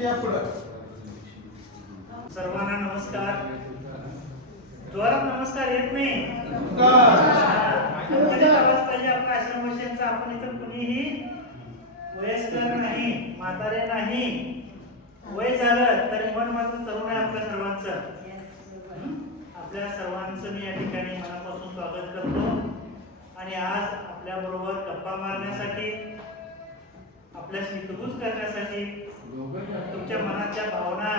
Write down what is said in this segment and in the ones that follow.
या पुढे. सर्वांना नमस्कार. जोरात नमस्कार येत नाही. आपल्या आश्रमवासियांचा आपण इथं कुणीही वयस्कर नाही, म्हातारे नाही, वय झालं तरी मन मात्र तरुण आहे आपल्या सर्वांचं. आपल्या सर्वांचं मी या ठिकाणी मनापासून स्वागत करतो आणि आज आपल्या बरोबर गप्पा मारण्यासाठी, आपल्याशी हितगुज करण्यासाठी, तुमच्या मनाच्या भावना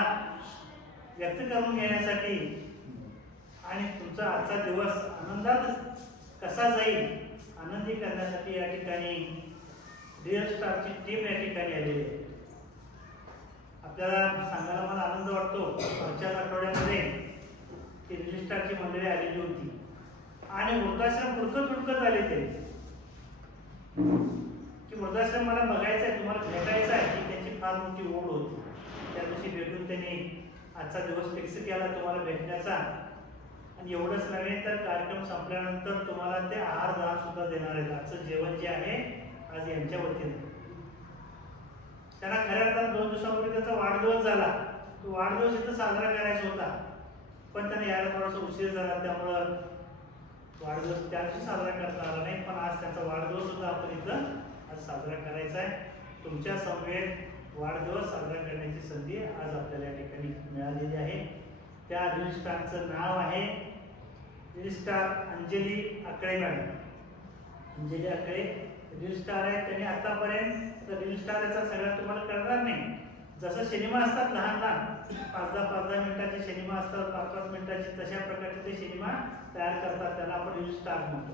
व्यक्त करून घेण्यासाठी आणि तुमचा आजचा दिवस आनंदात कसा जाईल आनंदी करण्यासाठी या ठिकाणी रिअल स्टारची टीम या ठिकाणी आलेली आहे. आपल्याला सांगायला मला आनंद वाटतो, पुढच्याच आठवड्यामध्ये ती रिअल स्टारची मंडळी आलेली होती आणि वृद्धाश्रम तुडकत आले ते की वृद्धाश्रम मला बघायचं आहे, तुम्हाला भेटायचं आहे, की त्यांची फार मोठी ओढ होती. त्या दिवशी भेटून त्यांनी आजचा दिवस फिक्स केला तुम्हाला भेटण्याचा. आणि एवढंच नव्हे तर कार्यक्रम संपल्यानंतर तुम्हाला ते आहार दान सुद्धा देणार आहेत. आजचं जेवण जे आहे आज यांच्या वतीने. त्यांना खऱ्या अर्थानं 2 दिवसापूर्वी त्यांचा वाढदिवस झाला. तो वाढदिवस इथं साजरा करायचा होता, पण त्यांना यायला थोडासा उशीर झाला, त्यामुळं वाढदिवस त्या दिवशी साजरा करता आला नाही. पण आज त्यांचा वाढदिवस सुद्धा आपण इथं आज साजरा करायचा आहे. तुमच्या समवेत वाढदिवस साजरा करण्याची संधी आज आपल्याला या ठिकाणी मिळालेली आहे. त्या रिअल स्टारचं नाव आहे रिअल स्टार अंजली आकडे मॅडम. अंजली आकडे रिअल स्टार आहे. त्यांनी आतापर्यंत रिअल स्टार याचा सगळा तुम्हाला कळणार नाही. जसं सिनेमा असतात लहान लहान 5-10 मिनिटाचे सिनेमा असतात, 5-5 मिनिटाचे, तशा प्रकारचे ते सिनेमा तयार करतात. त्याला आपण रिअल स्टार म्हणतो.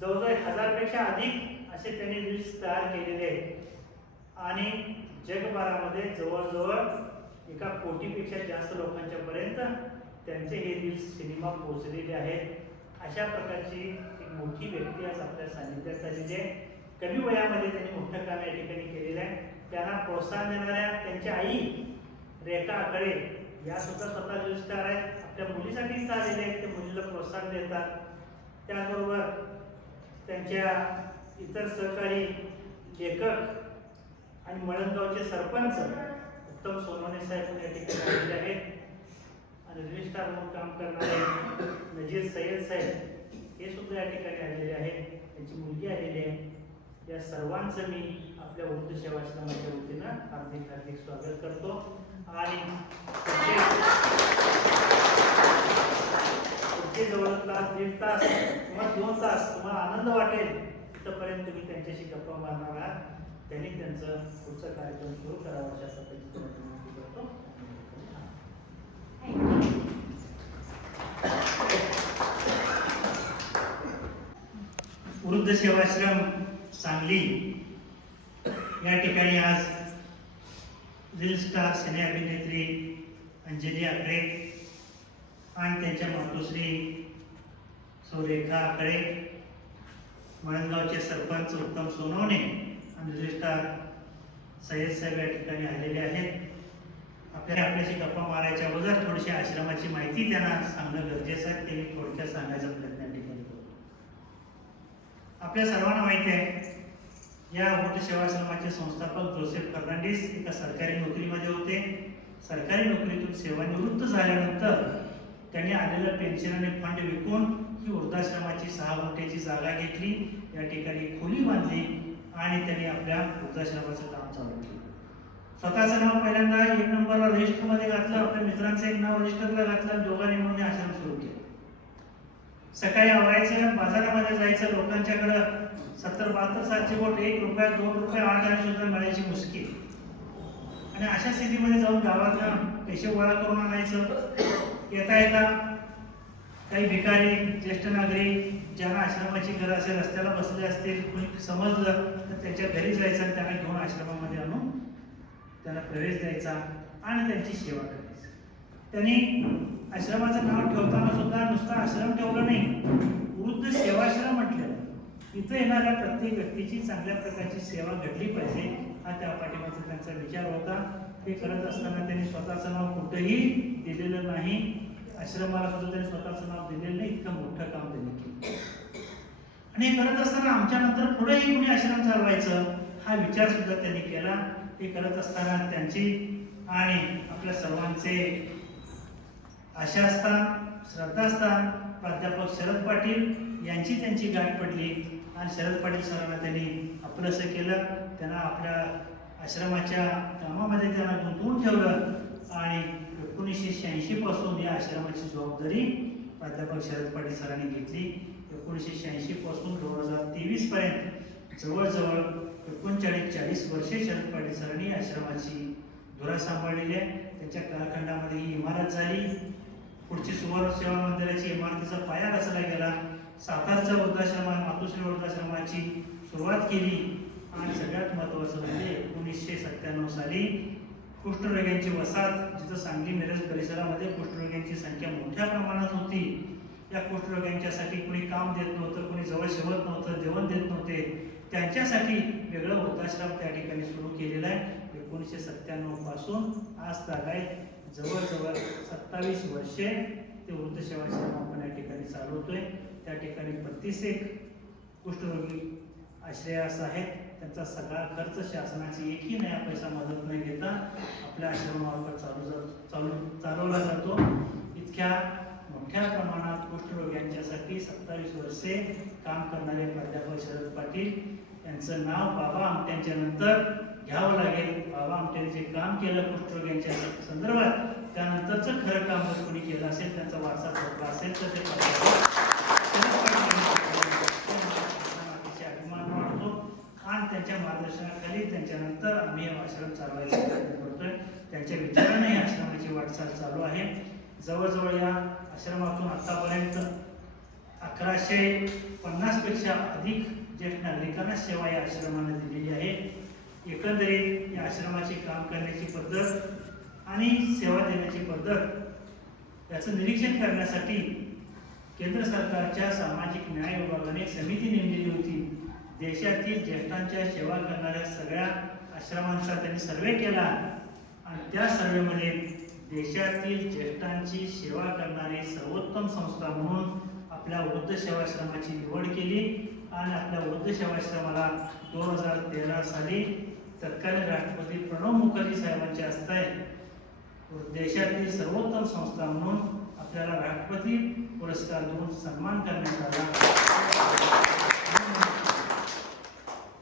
जवळजवळ 1000 पेक्षा अधिक असे त्यांनी रील्स तयार केलेले आहेत आणि जगभरामध्ये जवळजवळ 1 कोटीपेक्षा जास्त लोकांच्या पर्यंत त्यांचे हे रील्स सिनेमा पोहोचलेले आहेत. अशा प्रकारची एक मोठी व्यक्ती आज आपल्या सानिध्यात आलेली आहे. कमी वयामध्ये त्यांनी मोठं काम या ठिकाणी केलेलं आहे. त्यांना प्रोत्साहन देणाऱ्या त्यांच्या आई रेखा आकडे या सुद्धा स्वतः रील स्टार आहेत. आपल्या मुलीसाठी आलेले आहेत, ते मुलीला प्रोत्साहन देतात. त्याचबरोबर त्यांच्या इतर सहकारी लेखक आणि मळणगावचे सरपंच उत्तम सोनवणे साहेब या ठिकाणी आलेले आहेत आणि रील स्टार म्हणून काम करणारे नजीर सय्यद साहेब हे सुद्धा या ठिकाणी आलेले आहेत. त्यांची मुलगी आलेली आहे. या सर्वांचं मी आपल्या वृद्ध सेवाश्रमाच्या वतीनं हार्दिक स्वागत करतो आणि पुढचे जवळपास 1.5 तास किंवा 2 तास तुम्हाला आनंद वाटेल तिथपर्यंत तुम्ही त्यांच्याशी गप्पा मारणार आहात. त्यांनी त्यांचं पुढचा कार्यक्रम सुरू करावा अशा पद्धतीची विनंती करतो. वृद्ध सेवाश्रम सांगली या ठिकाणी आज रील स्टार सिने अभिनेत्री अंजली आकडे आणि त्यांच्या मातोश्री सौ रेखा आकडे, मळणगावचे सरपंच उत्तम सोनवणे आणि रील स्टार सय्यद साहेब या ठिकाणी आलेले आहेत. आपल्याशी गप्पा मारायच्या अगोदर थोडीशी आश्रमाची माहिती त्यांना सांगणं गरजेचं आहे. ते मी थोडक्यात सांगायचा प्रयत्न या ठिकाणी करतो. आपल्या सर्वांना माहिती आहे या वृद्ध सेवाश्रमाचे संस्थापक जोसेफ फर्नांडिस एका सरकारी नोकरीमध्ये होते. सरकारी नोकरीतून सेवानिवृत्त झाल्यानंतर त्यांनी आलेलं पेन्शन आणि फंड विकून ही वृद्धाश्रमाची 6 गुंठ्याची जागा घेतली, या ठिकाणी खोली बांधली आणि त्यांनी आपल्या वृद्धाश्रमाचं काम चालू केलं. स्वतःचं नाव पहिल्यांदा 1 नंबरला रजिस्टरमध्ये घातलं, आपल्या मित्रांचं एक नाव रजिस्टरला घातलं, दोघांनी म्हणून आश्रम सुरू केला. सकाळी आवरायचं, बाजारामध्ये जायचं, लोकांच्याकडं 70-72 सालची बोट 1 रुपया 2 रुपये 8 आणे सुद्धा मिळायची मुश्किल. आणि अशा स्थितीमध्ये जाऊन गावातनं पैसे गोळा करून आणायचं. येता येता काही भिकारी, ज्येष्ठ नागरिक ज्यांना आश्रमाची घरं असेल, रस्त्याला बसले असतील, कोणी समजलं तर त्यांच्या घरी जायचं आणि त्यांना घेऊन आश्रमामध्ये आणून त्यांना प्रवेश द्यायचा आणि त्यांची सेवा करायची. त्यांनी आश्रमाचं नाव ठेवताना सुद्धा नुसतं आश्रम ठेवलं नाही, वृद्ध सेवाश्रम म्हटलं. इथं येणाऱ्या प्रत्येक व्यक्तीची चांगल्या प्रकारची सेवा घडली पाहिजे हा त्या पाठीमागचा त्यांचा विचार होता. ते करत असताना त्यांनी स्वतःचं नाव कुठंही दिलेलं नाही. आश्रमाला सुद्धा त्यांनी स्वतःचं नाव दिलेलं नाही. इतकं मोठं काम त्यांनी केलं. आणि हे करत असताना आमच्या नंतर पुढेही कुणी आश्रम चालवायचं हा विचार सुद्धा त्यांनी केला. हे करत असताना त्यांची आणि आपल्या सर्वांचे आशास्थान श्रद्धास्थान प्राध्यापक शरद पाटील यांची त्यांची गाठ पडली आणि शरद पाटील सरांना त्यांनी आपलंसं केलं. त्यांना आपल्या आश्रमाच्या कामामध्ये त्यांना गुंतवून ठेवलं आणि 1986 पासून या आश्रमाची जबाबदारी प्राध्यापक शरद पाटील सरांनी घेतली. 1986 पासून 2023 पर्यंत जवळजवळ 39-40 वर्षे शरद पाटील सरांनी आश्रमाची धुरा सांभाळलेली आहे. त्यांच्या कालखंडामध्ये ही इमारत झाली. पुढची सुवर्ण सेवा मंदिराची इमारतीचा पाया रचला गेला. सातारचा वृद्धाश्रम मातोश्री वृद्धाश्रमाची सुरुवात केली आणि सगळ्यात महत्त्वाचं म्हणजे 1997 साली कुष्ठरोग्यांची वसाहत, जिथं सांगली मिरज परिसरामध्ये कुष्ठरोग्यांची संख्या मोठ्या प्रमाणात होती. या कुष्ठरोग्यांच्यासाठी कोणी काम देत नव्हतं, कोणी जवळ शेवत नव्हतं, जेवण देत नव्हते. त्यांच्यासाठी वेगळं वृद्धाश्रम त्या ठिकाणी सुरू केलेलं आहे. 1997 पासून आज तागायत जवळजवळ 27 वर्षे ते वृद्धसेवाश्रम आपण या ठिकाणी चालवतोय. त्या ठिकाणी 32 कुष्ठरोगी आश्रयास आहेत. त्यांचा सगळा खर्च शासनाची एकही नया पैसा मदत न घेता आपल्या आश्रमामार्फत चालवला जातो. इतक्या मोठ्या प्रमाणात कुष्ठरोग्यांच्यासाठी 27 वर्षे काम करणारे प्राध्यापक शरद पाटील यांचं नाव बाबा आमट्यांच्या नंतर घ्यावं लागेल. बाबा आमट्यांनी जे काम केलं कुष्ठरोग्यांच्या संदर्भात, त्यानंतरचं खरं काम जर कोणी केलं असेल, त्यांचा वारसा जपला असेल तर ते अभिमान वाटतो आणि त्यांच्या मार्गदर्शनाखाली त्यांच्यानंतर आम्ही आश्रम चालवायचा प्रयत्न करतोय. त्यांच्या विचाराने ही आश्रमाची वाटचाल चालू आहे. जवळजवळ या आश्रमातून आतापर्यंत 1150 पेक्षा अधिक ज्येष्ठ नागरिकांना सेवा या आश्रमाने दिलेली आहे. एकंदरीत या आश्रमाची काम करण्याची पद्धत आणि सेवा देण्याची पद्धत याचं निरीक्षण करण्यासाठी केंद्र सरकारच्या सामाजिक न्याय विभागाने समिती नेमलेली होती. देशातील ज्येष्ठांच्या सेवा करणाऱ्या सगळ्या आश्रमांचा त्यांनी सर्वे केला आणि त्या सर्वेमध्ये देशातील ज्येष्ठांची सेवा करणारी सर्वोत्तम संस्था म्हणून आपल्या वृद्ध सेवाश्रमाची निवड केली आणि आपल्या वृद्ध सेवाश्रमाला 2013 साली तत्कालीन राष्ट्रपती प्रणव मुखर्जी साहेबांच्या हस्ते देशातील सर्वोत्तम संस्था म्हणून आपल्याला राष्ट्रपती पुरस्कार देऊन सन्मान करण्यात आला.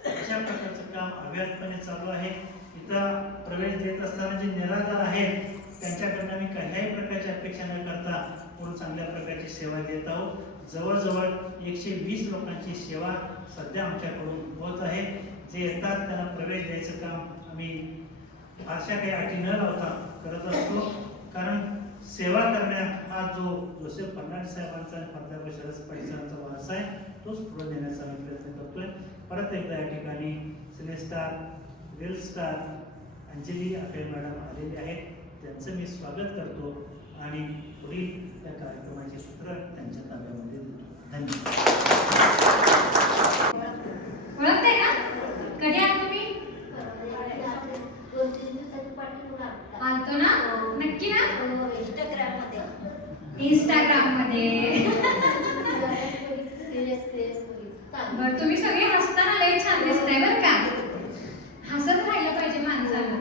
अशा प्रकारचं काम अव्याहतपणे चालू आहे. इथं प्रवेश देत असताना जे निराधार आहेत त्यांच्याकडनं मी काहीही प्रकारची अपेक्षा न करता पूर्ण चांगल्या प्रकारची सेवा देत आहोत. जवळजवळ 120 लोकांची सेवा सध्या आमच्याकडून होत आहे. जे येतात त्यांना प्रवेश द्यायचं काम आम्ही फारशा काही अटी न लावता करत असतो. कारण सेवा करण्यात हा जो जोसेफ फर्नांडिस साहेबांचा आणि प्राध्यापक शरद पाटील सरांचा वारसा आहे तोच पुढे देण्याचा आम्ही प्रयत्न करतोय. परत एकदा या ठिकाणी सिनेस्टार, रील स्टार अंजली अखेर मॅडम आलेले आहेत. त्यांचं मी स्वागत करतो आणि पुढील त्या कार्यक्रमाचे सूत्र त्यांच्या ताब्यामध्ये देतो. धन्यवाद. ओळखताय ना? कधी आलो तुम्ही? आलतो ना? नक्की ना? इंस्टाग्राम मध्ये बरं, तुम्ही सगळे हसताना लय छान दिसताय बरं का. हसत राहिलं पाहिजे माणसाला.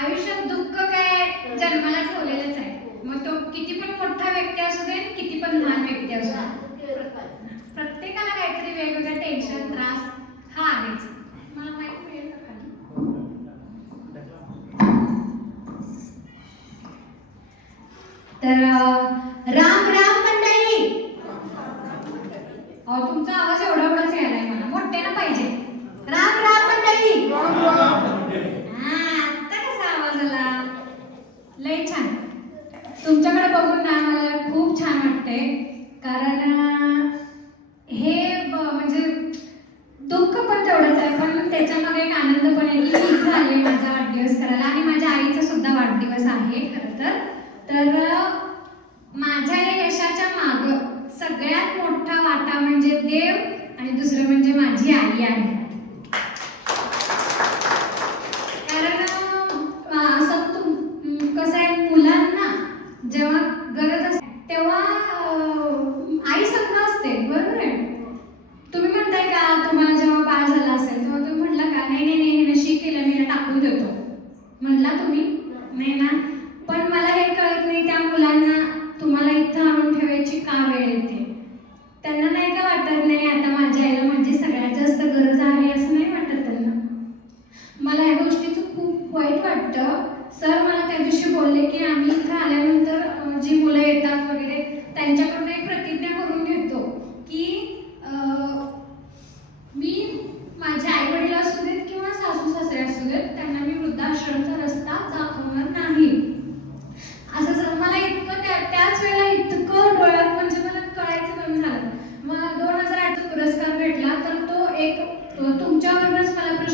आयुष्यात दुःख काय जन्माला ठेवलेलंच आहे. मग तो किती पण मोठा व्यक्ती असू दे, किती पण लहान व्यक्ती असू दे, प्रत्येकाला काहीतरी वेगवेगळं टेन्शन त्रास हा आहेच. मला माहिती मिळेल का खाली? तर राम राम मंडळी. अहो तुमचा आवाज एवढा एवढाच यायलाय मला, मोठ्यानं पाहिजे. राम राम मंडळी. हा, आता कसा आवाज आला? लय छान. तुमच्याकडे बघून ना मला खूप छान वाटते. कारण हे म्हणजे दुःख पण तेवढंच आहे, पण त्याच्यामध्ये एक आनंद पण आहे की मी इथं आले माझा वाढदिवस करायला. आणि माझ्या आईचा सुद्धा वाढदिवस आहे खरं तर माझ्या या यशाच्या माग सगळ्यात मोठा वाटा म्हणजे देव आणि दुसरं म्हणजे माझी आई आहे. कारण असं कसं आहे, मुलांना जेव्हा गरज असते तेव्हा आई सगळं असते, बरोबर आहे. तुम्ही म्हणताय का तुम्हाला जेव्हा बाळ झालं असेल तेव्हा तुम्ही म्हटलं का नाही नाही नाही नशी केलं मी टाकून देतो,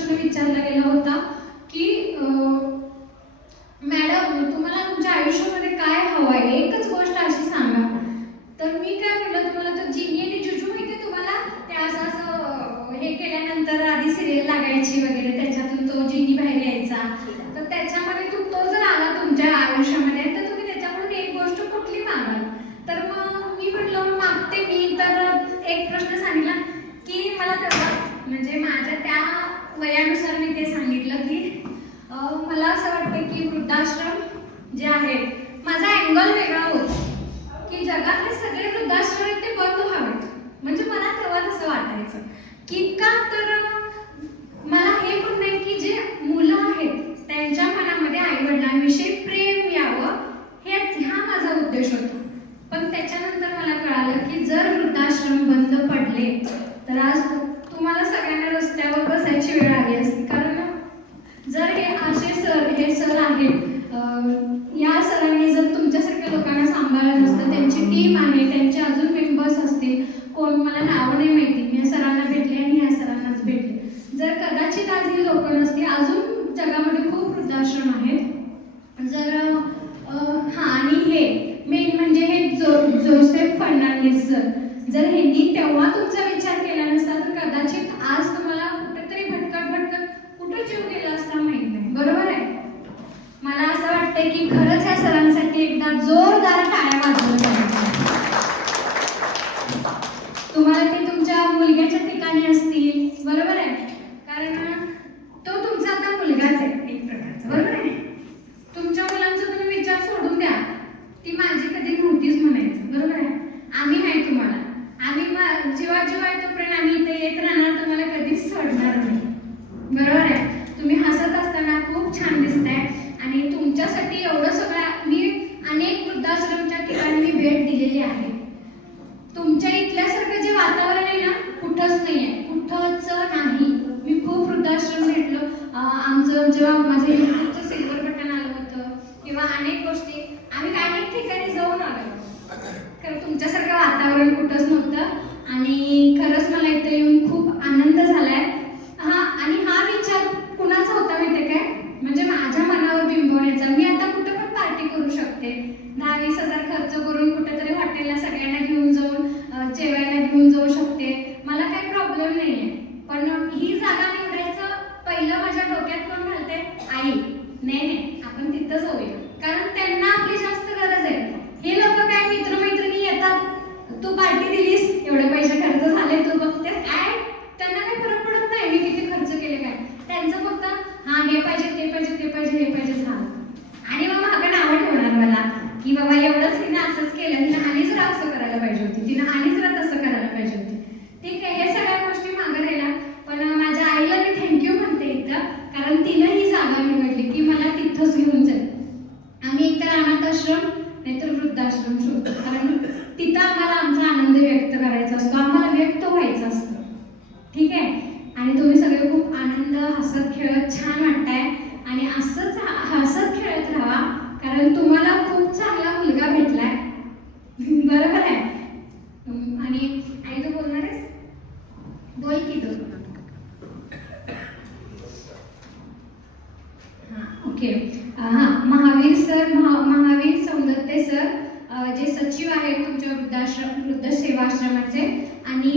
प्रश्न विचारला गेला होता की मॅडम तुम्हाला तुमच्या आयुष्यामध्ये काय हवं आहे, एकच गोष्ट अशी सांगा. तर मी काय म्हटलं तुम्हाला, तर जिनी आणि जुजू माहिती तुम्हाला, ते असं हे केल्यानंतर आधी सिरियल लागायची वगैरे, त्याच्यातून तो जिनी बाहेर यायचा. तर त्याच्यामध्ये तो जर आला तुमच्या आयुष्यामध्ये तर तुम्ही त्याच्याकडून एक गोष्ट कुठली मागाल? तर मग मी म्हटलं मागते मी. तर एक प्रश्न सांगितला की मला तेव्हा म्हणजे माझ्या त्या वयानुसार मी ते सांगितलं की मला असं वाटतं की वृद्धाश्रम जे आहे, माझा अँगल वेगळा होता की जगातले सगळे वृद्धाश्रम आहेत ते बंद व्हावेत. म्हणजे मला तेव्हा तसं वाटायचं की का, तर मला हे पण नाही की जे मुलं आहेत त्यांच्या मनामध्ये आईवडिलांविषयी प्रेम यावं, हा माझा उद्देश होता. पण त्याच्यानंतर मला कळालं की जर वृद्धाश्रम बंद पडले तर आज तुम्हाला सगळ्यांना रस्त्यावर बसायची वेळ आली असती. कारण जर हे सर आहेत, या सरांनी जर तुमच्यासारख्या लोकांना सांभाळलं नसतं, त्यांची टीम आहे, त्यांचे अजून मेंबर्स असतील, कोण मला नावं नाही माहिती, मी या सरांना भेटले आणि या सरांनाच भेटले. जर कदाचित आज ही लोक नसती, अजून जगामध्ये खूप वृद्धाश्रम आहेत. जर आणि हे मेन म्हणजे हे जोसेफ फर्नांडिस सर, जर ह्यांनी तेव्हा तुमचा विचार केला नसता तर कदाचित आज तुम्हाला कुठेतरी भटकत कुठं जीव गेला असता माहित नाही. बरोबर आहे? मला असं वाटतंय की खरंच या सरांसाठी एकदा जोरदार टाळ्या वाजवल्या पाहिजे. तुम्हाला ते तुमच्या मुलग्याच्या ठिकाणी असतील, बरोबर आहे? कारण तो तुमचा आता मुलगाच आहे एक प्रकारचा, बरोबर आहे? तुमच्या मुलांचा तुम्ही विचार सोडून द्या, ती माझी कधी नव्हतीच म्हणायचं, बरोबर आहे? आम्ही आहे तुम्हाला, आम्ही जेव्हा तोपर्यंत आम्ही इथे येत राहणार, तुम्हाला कधीच सोडणार नाही, बरोबर आहे? तुम्ही हसत असताना खूप छान दिसताय आणि तुमच्यासाठी एवढं सगळं, मी अनेक वृद्धाश्रमच्या ठिकाणी मी भेट दिलेली आहे. तुमच्या इथल्यासारखं जे वातावरण आहे ना, कुठंच नाही आहे, कुठंच नाही. मी खूप वृद्धाश्रम भेटलो. आमचं जेव्हा माझं युट्यूबचं सिल्वर बटन आलं होतं किंवा अनेक गोष्टी आम्ही अनेक ठिकाणी जाऊन आलो, कारण तुमच्यासारखं वातावरण कुठंच नव्हतं. आणि खरंच मला इथे येऊन खूप आनंद झालाय. आणि हा विचार कुणाचा होता माहिती काय, म्हणजे माझ्या मनावर बिंबवण्याचा. मी आता कुठं पण पार्टी करू शकते, 10-20 हजार खर्च करून कुठेतरी हॉटेलला सगळ्यांना घेऊन जाऊन जेवायला घेऊन जाऊ शकते, मला काही प्रॉब्लेम नाही आहे. पण ही जागा निवडायचं पहिलं माझ्या डोक्यात कोण घालते? आई. नाही आपण तिथं जाऊया, कारण त्यांना आपली जास्त गरज आहे. हे लोक काय मित्रमैत्रिणी येतात, तू पार्टी दिलीस, एवढे पैसे खर्च झाले, तू बघते काय, त्यांना काही फरक पडत नाही मी किती खर्च केले काय. त्यांचं फक्त हे पाहिजे ते पाहिजे ते पाहिजे हे पाहिजे झालं. आणि मग मागं नावं ठेवणार मला की बाबा एवढंच तिनं असंच केलं, तिनं आणि जरा असं करायला पाहिजे होती, तिनं आणि जरा तसं करायला पाहिजे होती. ठीक आहे, हे सगळ्या गोष्टी मागं राहिल्या. पण माझ्या आईला मी थँक्यू म्हणते इथं, कारण तिनं ही जागा निवडली की मला तिथंच घेऊन जाईल. आम्ही एकतर अनाथ आश्रम नाहीतर वृद्धाश्रम शोधतो, कारण तिथं आम्हाला आमचा आनंद व्यक्त करायचा असतो, आम्हाला व्यक्त व्हायचं असतं. ठीक आहे? आणि तुम्ही सगळे खूप आनंद हसत खेळत छान वाटताय आणि असंच हसत खेळत राहा, कारण तुम्हाला खूप चांगला मुलगा भेटलाय, बरोबर आहे? आणि तू बोलणार आहेस? बोल की तू. ओके. महावीर सौंदत्ते सर जे सचिव आहेत तुमच्या वृद्ध सेवाश्रमाचे, आणि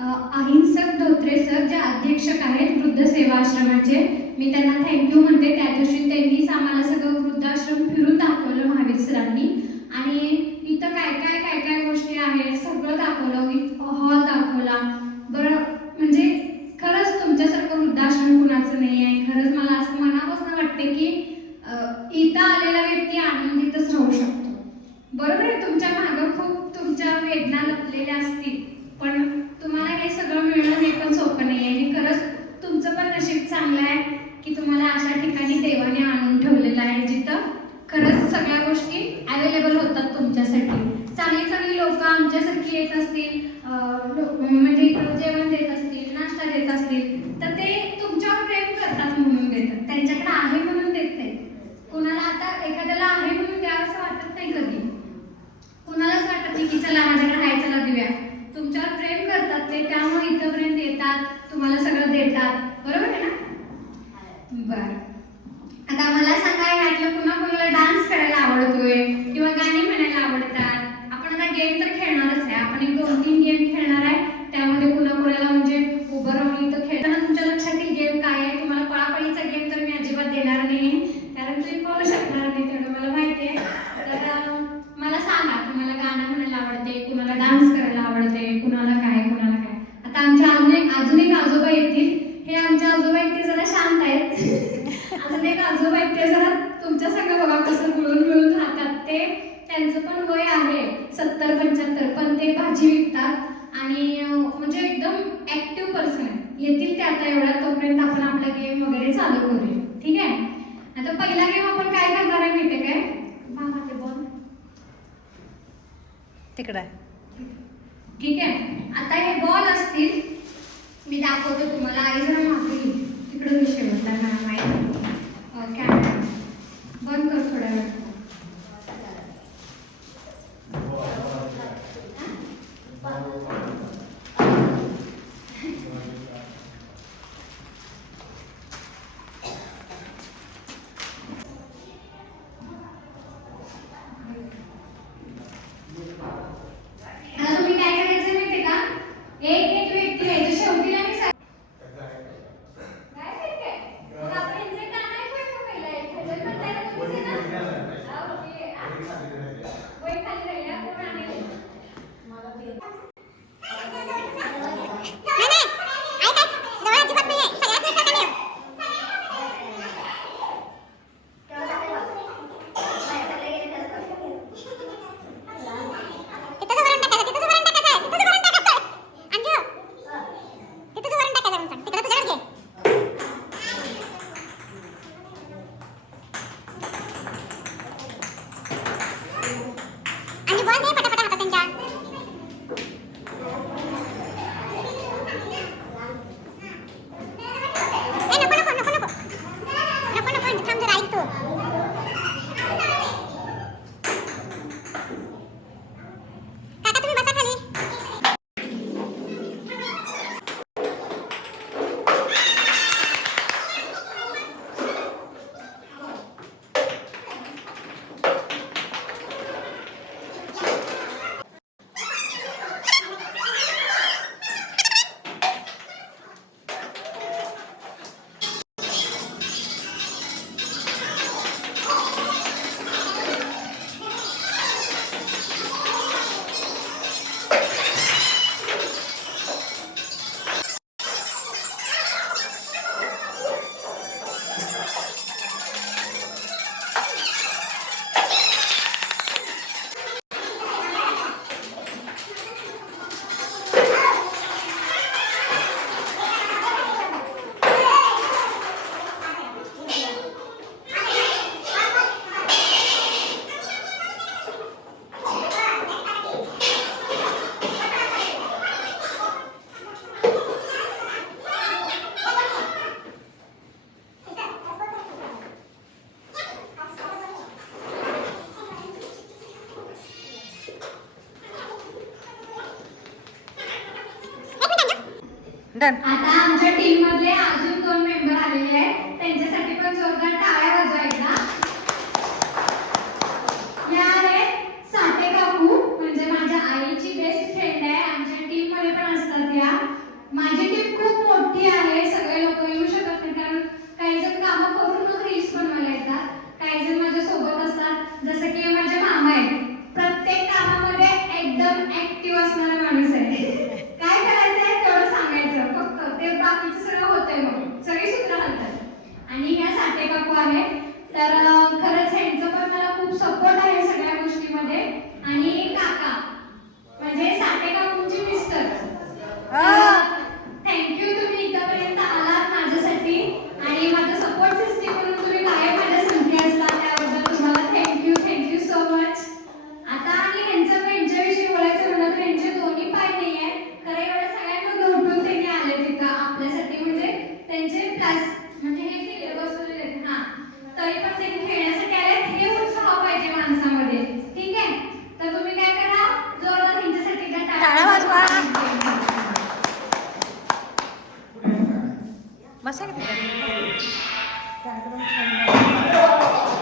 अहिंसक धोत्रे सर जे अध्यक्षक आहेत वृद्ध सेवाश्रमाचे, मी त्यांना थँक्यू म्हणते. त्या दिवशी त्यांनीच आम्हाला सगळं वृद्धाश्रम फिरून दाखवलं महावीर सरांनी, आणि इथं काय काय गोष्टी आहेत सगळं दाखवलं, हॉल दाखवला. बरं, म्हणजे खरंच तुमच्यासारखं वृद्धाश्रम कुणाचं नाही आहे. खरंच मला असं मनापासून वाटते की इथं आलेला व्यक्ती आनंदितच राहू शकतो, बरोबर आहे? तुमच्या मागं खूप तुमच्या वेदना लपलेल्या असतील, पण तुम्हाला हे सगळं मिळणं हे पण सोपं नाही आहे. हे खरंच तुमचं पण नशीब चांगलं आहे की तुम्हाला अशा ठिकाणी देवाने आणून ठेवलेलं आहे जिथं खरंच सगळ्या गोष्टी अवेलेबल होतात तुमच्यासाठी. चांगली लोक आमच्यासारखी येत असतील, म्हणजे इथं जेवण देत असतील, नाश्ता देत असतील, तर ते तुमच्यावर प्रेम करतात म्हणून देतात, त्यांच्याकडे आहे म्हणून देत नाही. कुणाला आता एखाद्याला आहे म्हणून द्यावंसं वाटत नाही कधी, कुणालाच वाटत नाही की चला माझ्याकडे आहे चला देऊया. तुमच्यावर प्रेम करतात ते, त्यामुळे इथंपर्यंत येतात, तुम्हाला सगळं देतात, बरोबर आहे ना? बर, आता मला सांगा ह्यातलं कुणा कुणाला डान्स करायला आवडतोय किंवा गाणी म्हणायला आवडतात. आपण आता गेम तर खेळणारच आहे. आपण एक 2-3 गेम खेळणार आहे. त्यामध्ये कुणा कुणाला म्हणजे उभं राहून इथं खेळताना तुमच्या लक्षात येईल गेम काय आहे. तुम्हाला पळापळीचा गेम तर मी अजिबात देणार नाही, कारण तुम्ही पळू शकणार नाही तेवढं मला माहिती आहे. तर मला सांगा तुम्हाला गाणं म्हणायला आवडते, कुणाला डान्स करायला आवडते, कुणाला काय. आता आमच्या अजून एक आजोबा येतील. हे आमचे आजोबा आहेत, ते जरा शांत आहेत. अजून एक आजोबा आहेत, ते जरा तुमच्या सगळं बघा कसं मिळून राहतात. ते त्यांचं पण वय आहे 70-75, पण ते भाजी विकतात आणि म्हणजे एकदम ऍक्टिव्ह पर्सन आहे. येतील ते आता एवढ्या, तोपर्यंत आपण आपला गेम वगैरे चालू करूया. ठीक आहे. आता पहिला गेम आपण काय करणार आहे माहिती काय? मामा ते बॉल तिकडे. ठीक आहे. आता हे बॉल असतील, मी दाखवते तुम्हाला. आई जरा मागे घे, तिकडे विषय होता ना माहिती. कॅमेरा बंद कर थोड्या वेळ. आता तुम्ही काय करायचं माहिती का? एक एक व्यक्ती याच्या शेवटीला मी काय काय मग आपण यांचे का नाही पण पहिला ह्याच्यात पण तयार तुम्हीच आहे ना. ओके, वय खाली राहिल्या कोण आणि डन. आता आमच्या टीम मधले अजून 2 मेंबर आलेले आहेत. त्यांच्यासाठी पण जोरदार टाळ्या वाजवा एकदा. या आहेत साठे काकू, म्हणजे माझ्या आईची बेस्ट फ्रेंड आहे. आमच्या टीम मध्ये पण असतात या. माझी टीम खूप मोठी आहे. सगळे लोक येऊ शकत नाही, कारण काही जण कामं करून मग रील्स बनवायला येतात. काही जण माझ्या सोबत असतात, जसं की माझे मामा आहेत. प्रत्येक कामामध्ये एकदम ऍक्टिव्ह असणारा माणूस आहे. काय करायचं आहे तेवढं सांगायचं फक्त, ते बाकीचं सगळं होतंय. मग सगळी सूत्र घालतात. आणि ह्या साठे काकू आहेत. तर खरंच ह्यांचं पण मला खूप सपोर्ट आहे सगळ्या गोष्टीमध्ये. आणि काका म्हणजे साठे काकूंची मिस्टर. थँक्यू, तुम्ही इथपर्यंत आलात माझ्यासाठी आणि माझं सपोर्ट सिस्टीम म्हणून तुम्ही काय माझ्या संधी असता, त्याबद्दल तुम्हाला थँक्यू सो मच. आता आणि ह्यांचं यांच्याविषयी बोलायचं म्हणलं तर यांचे दोन्ही पाय नाही आहे. खरं एवढ्या सगळ्यांना उठून त्यांनी आले तिथं आपल्यासाठी, म्हणजे त्यांचे प्लास म्हणजे हे केले बसवलेले आहेत. हां, तरी पण त्यांनी खेळण्यासाठी आले. हे उत्साह पाहिजे माणसामध्ये. ठीक आहे. तर तुम्ही काय करा, जोरदार त्यांच्यासाठी टाळ्या वाजवा. बसा. कार्यक्रम छान झाला.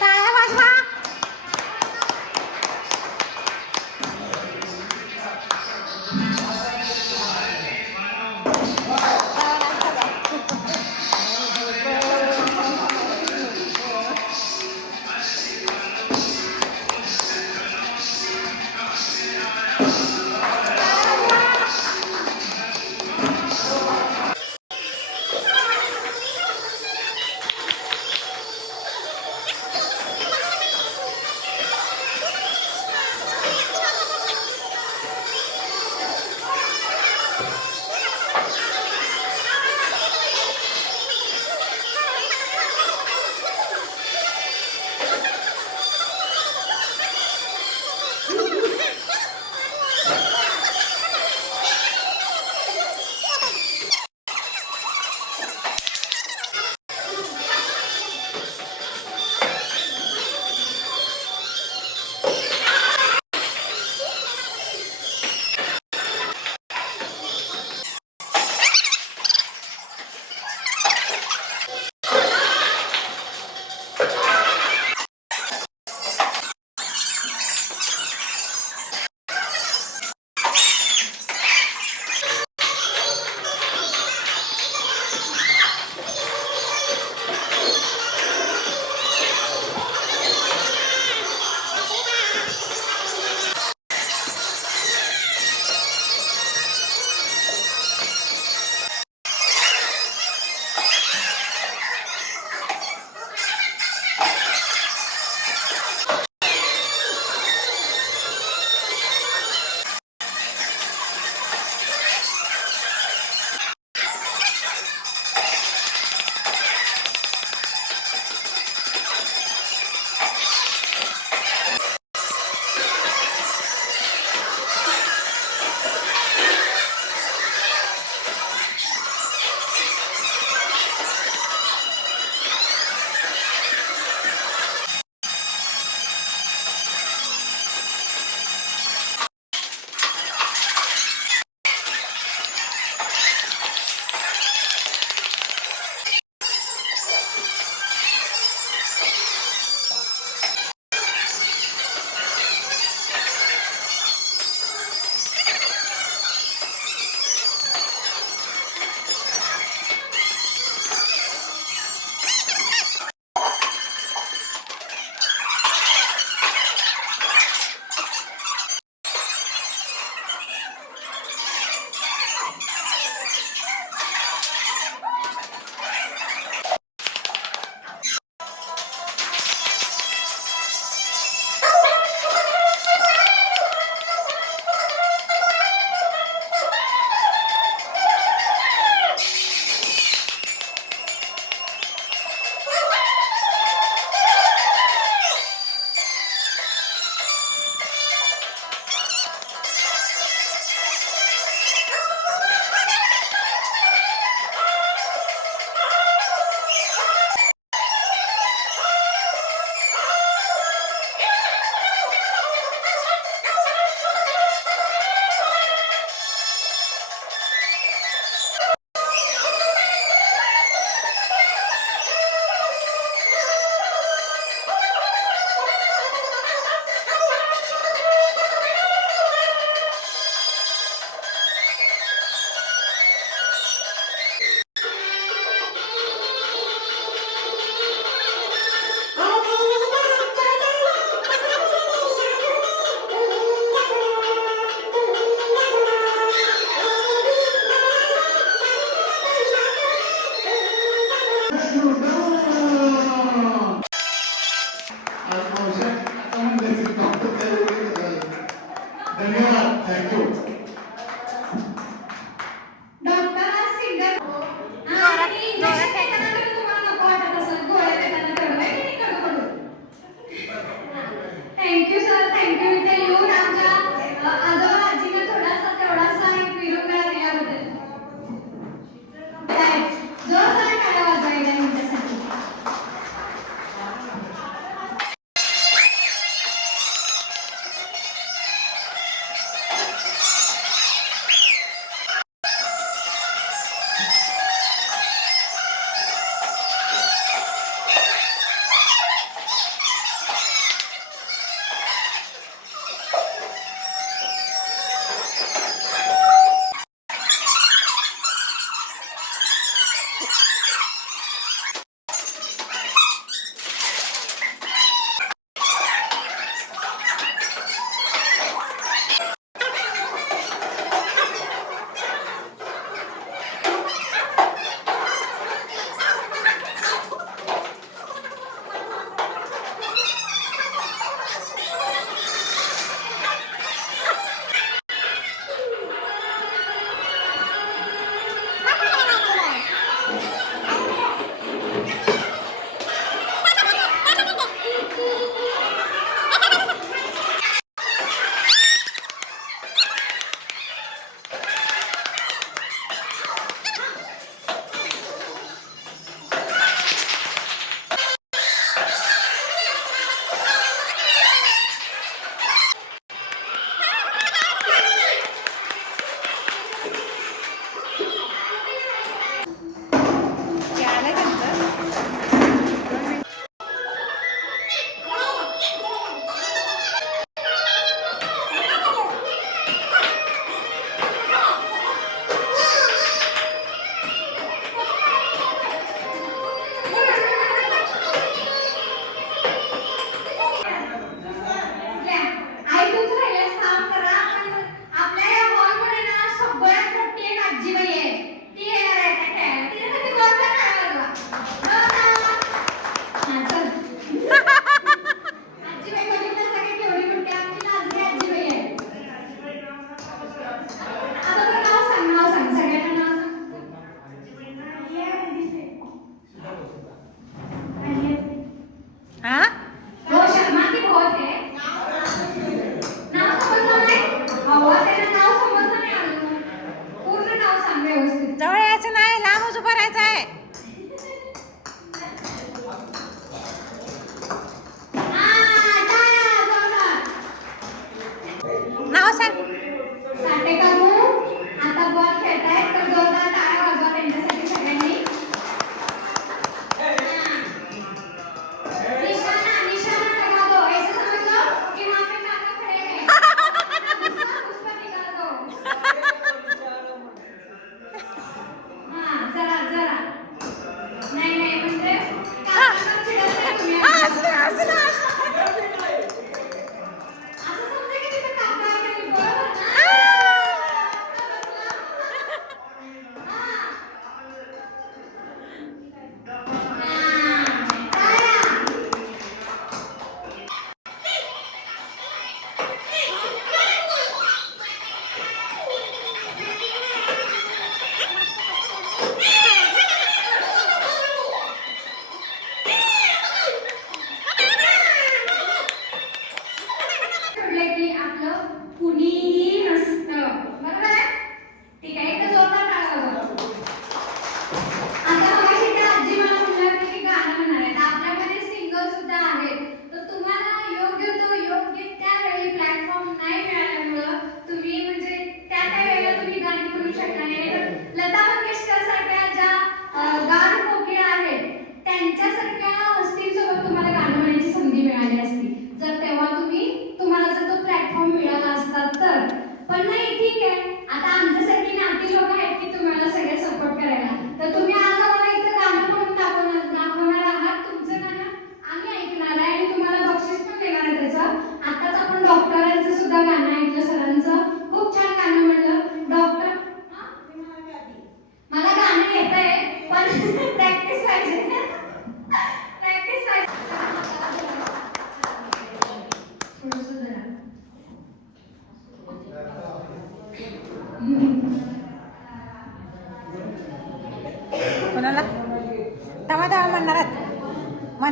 टाळ्या वाजवा.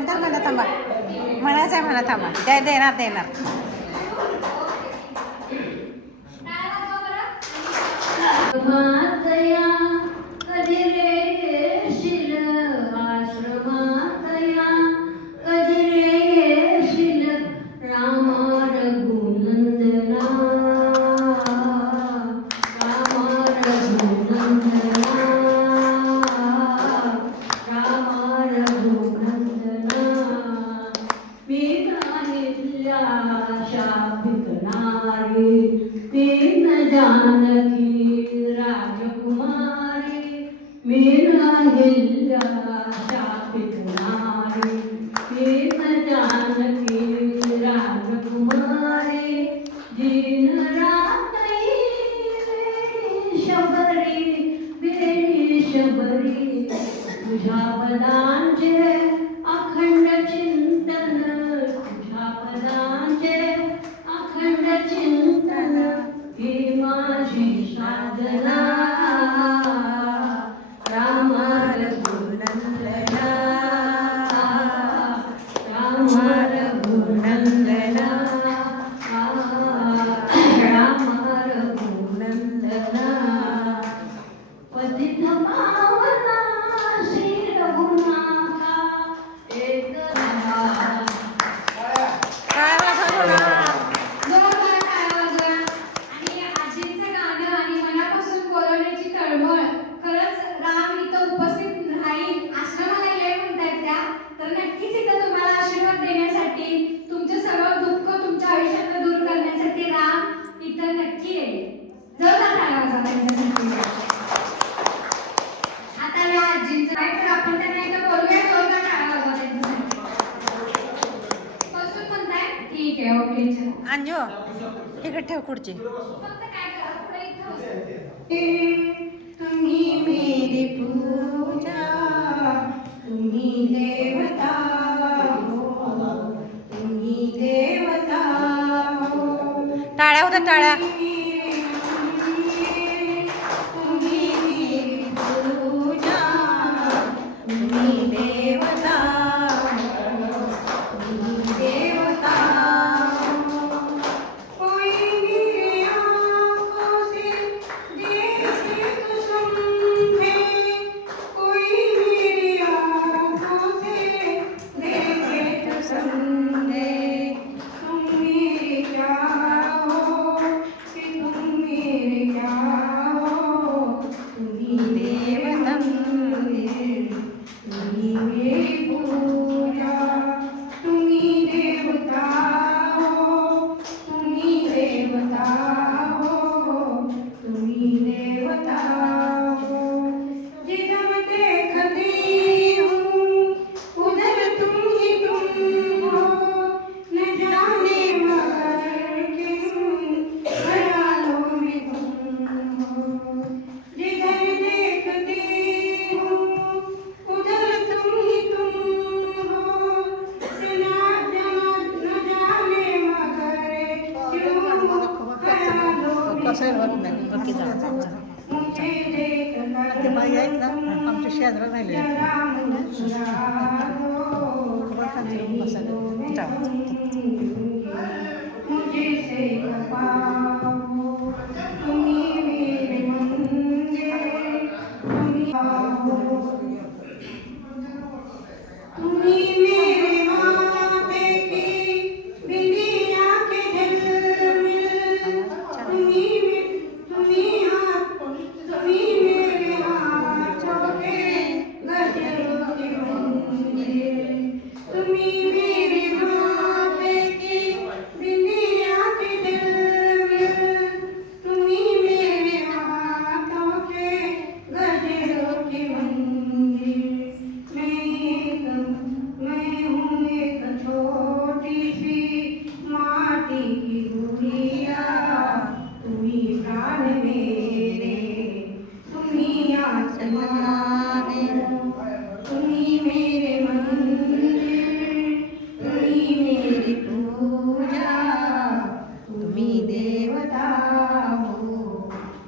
नंतर म्हणा थांबा म्हणायचं आहे म्हणा थांबा देणार देणार आश्रमातया कधी रे येशील आश्रमातया कधी रे येशील राम रघुनंदना राम रघुनंदना राम रघुनंदना मी गायिल्या शापिकनारी तीन जानकी राजकुमारी मीन अहिल्या शापिकनारी तीन जानकी राजकुमारी दिन रात्री बेणी शबरी तुझ्या पदांचे अखंड चिंतन तुझ्या पदांचे अखंड चिंतन ही माझी साधना राम रघुनंदना राम रघुनंदना राम रघुनंदना पतित पावना श्री रघुनाथा एकदा काय वाजवा थोडा जोरदार टाळ्या वाजवा. आणि आजींचं गाणं आणि मनापासून बोलवण्याची तळमळ खरंच राम इथं उपस्थित राहील आश्रमाला ये म्हणतायत त्या तर नक्कीच इथं तुम्हाला आशीर्वाद देण्यासाठी तुमचं सगळं दुःख तुमच्या आयुष्यातलं दूर करण्यासाठी राम इथं नक्की येईल. जोरदार टाळ्या वाजवा त्यांच्यासाठी. आता या आजींचं आहे तर आपण त्यांना इथं बोलूया. जोरदार टाळ्या वाजवा त्यांच्यासाठी. बसून म्हणताय ठीक आहे ओके चला. अंजू इकडे ठेव खुर्ची फक्त काय करा पुढे इथं बसा. तुम्ही मेरी पूजा तुम्ही देवता हो तुम्ही देवता हो टाळ्या होत्या टाळ्या तुम्ही मेरी पूजा तुम्ही देवता तुम्ही देवता कोई मेरी आँखों से जैसे तू समझे कोई मेरी आँखों से देखे तो समझे तुम मेरे क्या हो कि तुम मेरे क्या हो तुम्ही देवता तुम्ही मेरी पूजा तुम्ही देवता हो तुम्ही देवता हो तुम्ही देवता हो जिधर मैं देखती हूँ उधर तुम ही तुम हो न जाने मगर किन ख्यालों में तुम हो जिधर देखती हूँ उधर तुम ही तुम हो न जाने मगर क्यों ख्यालों में मुझे देखकर आमच्या शेजारा राहिले जरा मुस्कुराओ मुझे से पाओ तुम्ही मेरे मंदिर तुम्ही आओ तुम्ही मेरे माथे की बिंदिया के झलमिल तुम्ही मेरे हाथों के गजरों के मंदिर तुम्ही मेरे माथे की बिंदिया के झलमिल तुम्ही मेरे हाथों के गजरों के मंदिर मैं हूँ एक छोटी सी माटी की गुड़िया तुम्ही प्राण मेरे तुम्ही आसमान तुम्ही मेरे मंदिर तुम्ही मेरी पूजा तुम्ही देवता हो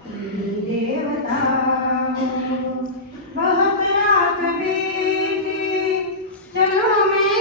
तुम्ही देवता हो बहुत रात बीती चलो मैं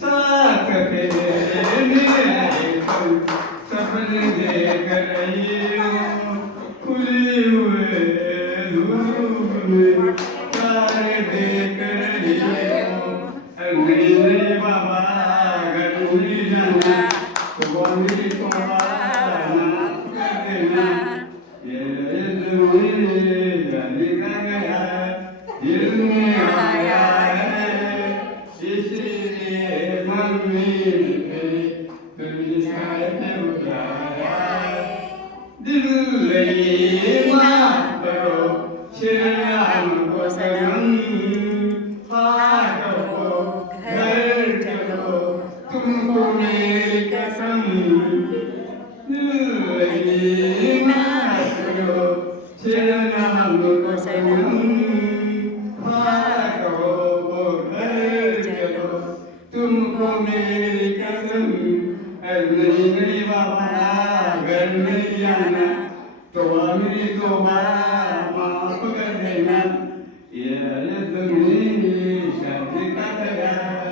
साथ फेरे मेरे सपने लेकर खुले हुए धूप में तारे देख रही नहीं बाबा गली जाना तो मेरी तोड़ा देना ये गली का गया दिल में आया है इसलिए मम्मी तुझे बुलाया दिल लगी माफ करो श्रीराम को सनम पागो घर चलो तुमको मेरी कसम दिल लगी माफ करो श्रीराम को सनम पागो घर चलो तुमको मेरी कसम नहीं नहीं बाबा घर नहीं आना तो मेरी तोबा माफ कर देना ये तुम्हें शादी का तैयार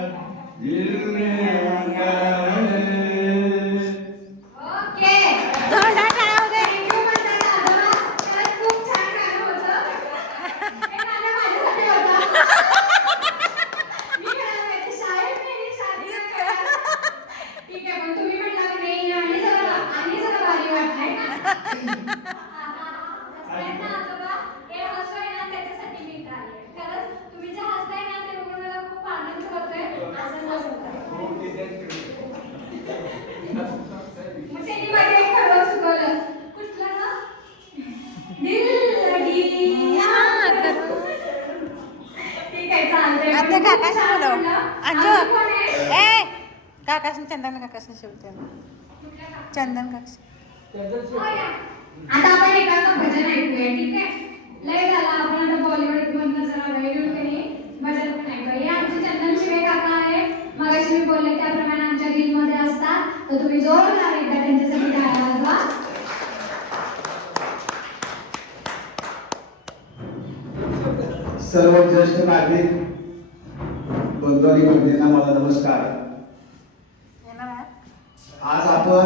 दिल में आया है ओके जोरदार टाळ्या होऊ दे. थँक्यू म्हणताना आजोबा खरंच खूप छान गाणं होतं हे गाणं माझ्यासाठी होतं मी म्हणाले माहिती शाळेत नाही शादी का करार. ठीक आहे पण तुम्ही म्हटला की नाही आणि जरा भारी वाटलंय हसताय ना आजोबा हे हसतोय ना त्याच्यासाठी मी इथं आले खरंच तुम्ही जे हसताय ना ते बघून मला खूप आनंद होतोय असंच हसताय मग त्यांनी माझे एक खरं चुकवलं कुठलं ना दिल लगी याद करो. ठीक आहे चालतंय आता काकाशी छान बोलव. म्हणलं. अंजू. अजून कोण आहे? ए काकाशी चंदन काकाशी शिवते कुठल्या काका? चंदन काकाशी हो या. आता आपण एखादं भजन ऐकूया ठीक आहे लय झाला आपण आता बॉलिवूड मधनं जरा वेगळं कधी भजन पण ऐकूया हे आमचे चंदन शिवे काका आहे मगाशी मी बोलले त्याप्रमाणे आमच्या रील मध्ये असतात तर तुम्ही जोरदार एकदा त्यांच्यासाठी टाळ्या वाजवा सर्व ज्येष्ठ नागरिक बंधू आणि भगिनींना माझा नमस्कार. येणार आहे? आज आपण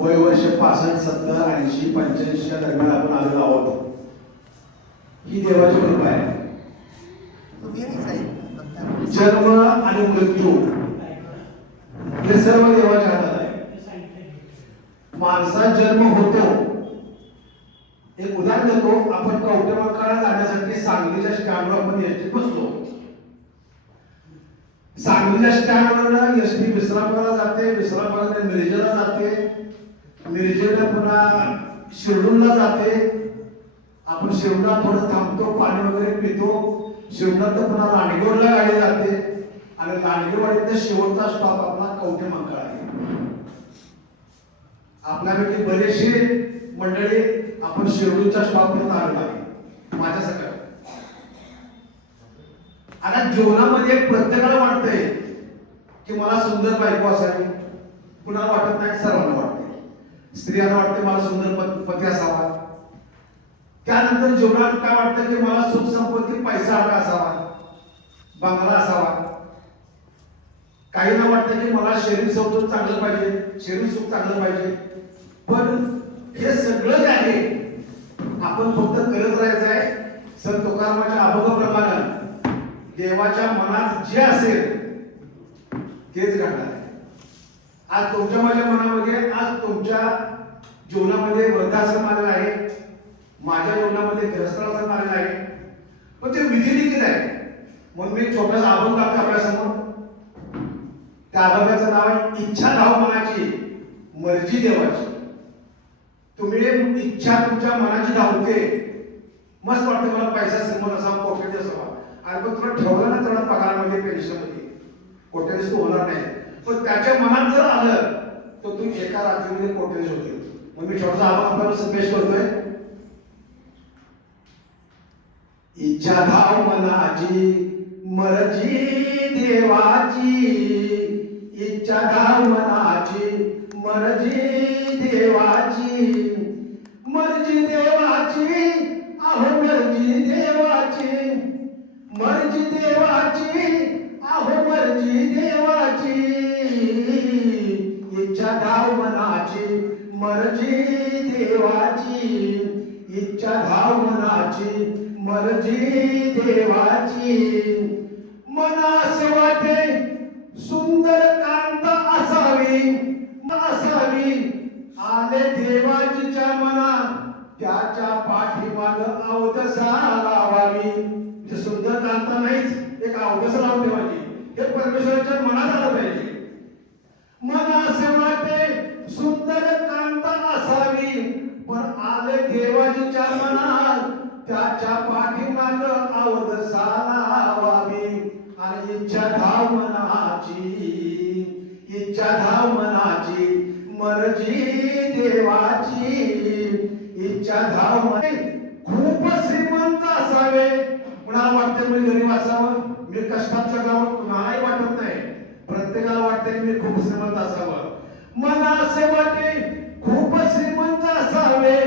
वय वर्ष 65, 70, 80, 85 च्या दरम्यान आपण आलेलो आहोत. ही देवाची कृपा आहे. जन्म आणि मृत्यू हे सर्व देवाच्या हातात आहे. माणसाचा जन्म होतो. एक उदाहरण देतो. आपण कवटेमंकाळला जाण्यासाठी सांगलीच्या स्टँडवर आपण एसटी बसलो. सांगलीच्या स्टँडवर एसटी विश्रामबागला जाते, विश्रामबागने मिरजेला जाते, मिरजेला पुन्हा शिरडूनला जाते. आपण शिरडूनला थोडं थांबतो, पाणी वगैरे पितो. शिरडूनला पुन्हा लांडगेवाडीला गाडी जाते आणि लांडगेवाडीतला शेवटचा स्टॉप आपला कवटेमंकाळ आहे. आपल्यापैकी बरेचसे मंडळी आपण शिरडूनच्या स्टॉपपर्यंत आलेलो आहे माझ्या सकाळ. आता जीवनामध्ये प्रत्येकाला वाटतंय की मला सुंदर बायको असावी. कुणाला वाटत नाही, सर्वांना वाटते. स्त्रियांना वाटते मला सुंदर पती असावा. त्यानंतर जीवनात काय वाटतं की मला सुख संपत्ती पैसा हवा असावा, बंगला असावा. काहींना वाटतं की मला शरीर सुख चांगलं पाहिजे, शरीर सुख चांगलं पाहिजे. पण हे सगळं जे आहे आपण फक्त करत राहायचं आहे. संत तुकारामाच्या अभंगाप्रमाणे देवाच्या मनात जे असेल तेच घडणार आहे. आज तुमच्या माझ्या मनामध्ये, आज तुमच्या जीवनामध्ये वृद्धाश्रम आलेला आहे, माझ्या जीवनामध्ये ग्रहस्थाश्रम आलेला आहे. पण ते विधी लिखित आहे. म्हणून मी छोटासा अभंग टाकतो आपल्यासमोर. त्या अभंगाचं नाव आहे इच्छा धाव मनाची मर्जी देवाची. तुम्ही इच्छा तुमच्या मनाची धावते. मस्त वाटतं मला पैसा श्रीमंत असावा, कोट्याधी असावा. आणि पण तुला ठेवलं ना तेवढा पगारामध्ये, पेन्शनमध्ये, कोट्याधीश तू होणार नाही. पण त्याच्या मनात जर आलं तर तू एका रात्रीमध्ये कोट्याधीश होते. मग मी छोटासा अभंग आपल्याला पेश करतोय. इच्छा धाव मनाची मर्जी देवाची, इच्छा धाव मनाची मर्जी देवाची, मर्जी देवाची, अहो मर्जी देवाची, मर्जी देवाची, अहो मर्जी देवाची, इच्छा धाव मनाची, मर्जी देवाची, इच्छा धाव मनाची, मर्जी देवाची. मनास वाटे सुंदर कांत असावी, असावी, आले देवाजीच्या मनात, त्याच्या पाठीमाग अवदसा लावावी. म्हणजे सुंदर कांता नाहीच, एक अवदसा लावून ठेवायची. हे परमेश्वराच्या मनात आलं पाहिजे. मनास वाटे सुंदर कांता असावी, पण आले देवाजीच्या मनात, त्याच्या पाठीमाग अवदसा लावावी. आणि इच्छा धाव मनाची, इच्छा धाव मनाची, मर्जी देवाची, इच्छा धाव मनाची. खूप श्रीमंत असावे, कुणाला वाटतं मी गरीब असावं, मी कष्टात जगावं, कुणालाही वाटत नाही. प्रत्येकाला वाटतं मी खूप श्रीमंत असावं. मनास वाटे खूप श्रीमंत असावे,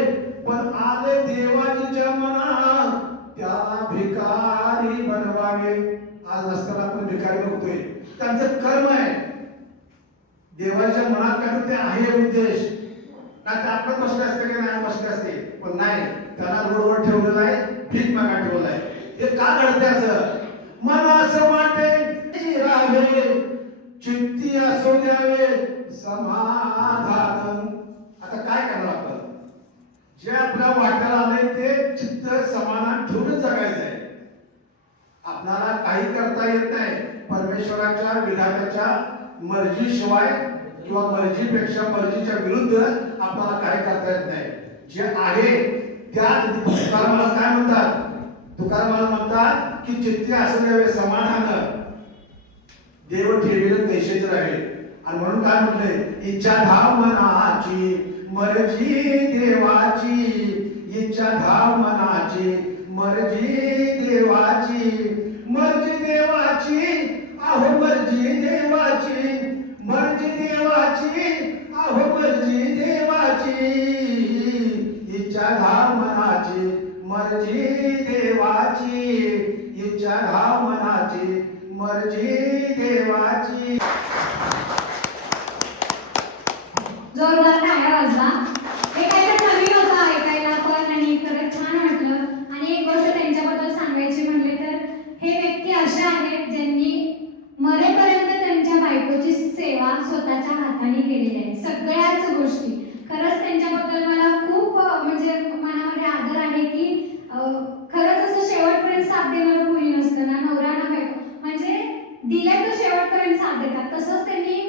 पण आले देवाजीच्या मनात, त्याला भिकारी बनवावे. आज नसताना आपण भिकारी बघतोय, त्यांचं कर्म आहे. देवाच्या मनात काय ते आहे उद्देश ना, ते आपण बसले असते की नाही बसले असते, पण नाही, त्याला रोडवर ठेवलेलं आहे, भीक मागा ठेवलं आहे. हे का घडते असं? मनास वाटे राहावे, चित्ती असो द्यावे समाधान. आता काय करणार आपण? जे आपल्या वाट्याला आले ते चित्त समाधान ठेवून जगायचं आहे. आपल्याला काही करता येत नाही परमेश्वराच्या विधानाच्या मर्जीशिवाय, किंवा मर्जीपेक्षा मर्जीच्या विरुद्ध आपल्याला काय करता येत नाही. जे आहे त्यात तुकारामाला काय म्हणतात? तुकारामाला म्हणतात की चित्ती असू द्यावे समाधान, देव ठेवील तैसेच राहे. आणि म्हणून काय म्हटलंय? इच्छा धाव मनाची, मर्जी देवाची, इच्छा धाव मनाची, मर्जी देवाची, मर्जी देवाची, अहो मर्जी देवाची, मर्जी देवाची, अहो मर्जी देवाची, इच्छा धाव मनाची, मर्जी देवाची, इच्छा धाव मनाची, मर्जी देवाची. जोरदार टाळ्या वाजवा. हे काहीतरी नवीन होतं ऐकायला पण, आणि खरंच छान वाटलं. आणि एक गोष्ट त्यांच्याबद्दल सांगायची म्हणले तर, हे व्यक्ती असे आहेत ज्यांनी मरेपर्यंत त्यांच्या बायकोची सेवा स्वतःच्या हाताने केलेली आहे, सगळ्याच गोष्टी. खरंच त्यांच्याबद्दल मला खूप म्हणजे मनामध्ये आदर आहे की खरंच असं शेवटपर्यंत साथ देणारं कोणी नसतं ना, नवरा ना बायको, म्हणजे दिले तर शेवटपर्यंत साथ देतात. तसंच त्यांनी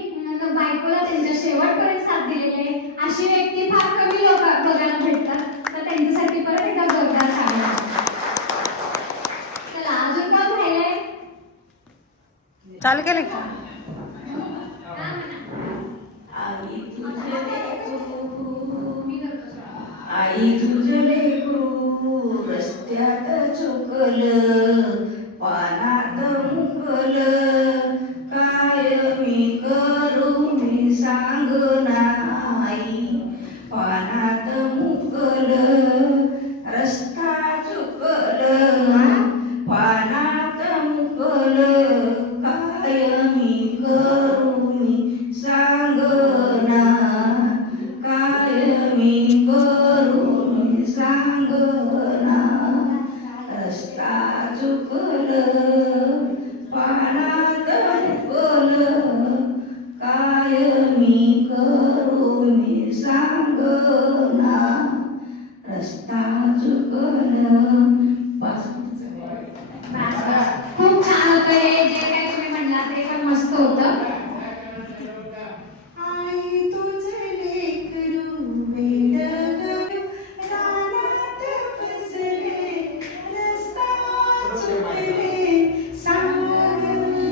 बायकोला त्यांच्या शेवटपर्यंत साथ दिलेली आहे. अशी व्यक्ती फार कमी लोक बघायला भेटतात. तर त्यांच्यासाठी परत एकदा जोरदार टाळ्या. चला अजून काम राहिलंय. चालू केलं की? आई तुझे लेकरू, मी करतो. आई तुझे लेकरू रस्त्यात चुकलं, पानात मुकलं, काय मी करू मी सांगना आई. पानात मुकलं, रस्ता चुकलं, पानात मुकलं, काय मी करू मी सांगना, काय मी करू मी सांगना, रस्ता चुकलं, पानात मुकलं, काय मी करू मी सांगना, रस्ता चुकलं. बस. खूप छान होतं हे, जे काही तुम्ही म्हणला ते पण मस्त होतं. आई तुझे लेकरू वेडगं रानात बसले, रस्ता चुकले, सांग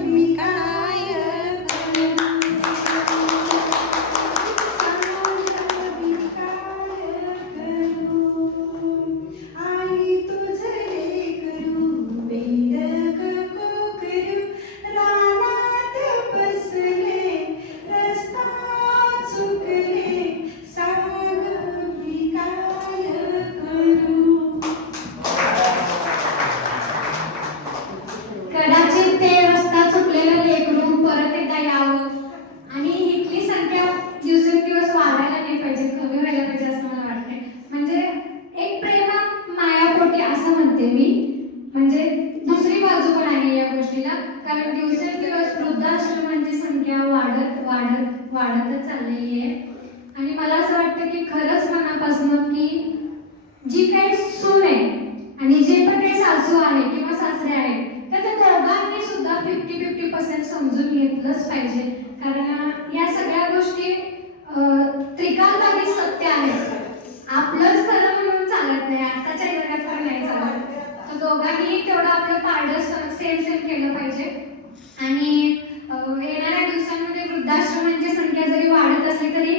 मी काय करू, सांग मी काय करू. आई तुझे लेकरू वेडगं संख्या वाढतच चाललेली आहे. आणि मला असं वाटतं की खरंच मनापासून की जी काही सून आहे आणि जे पण काही सासू आहे किंवा सासरे आहे तर त्या दोघांनी सुद्धा 50-50% समजून घेतलंच पाहिजे. कारण या सगळ्या गोष्टी त्रिकालबाधी सत्य आहेत. आपलंच खरं म्हणून चालत नाही, आताच्या जगात पण नाही चालत. तर दोघांनी तेवढं आपलं पारडं सेम केलं पाहिजे. आणि येणाऱ्या दिवसांमध्ये वृद्धाश्रमांची संख्या जरी वाढत असली तरी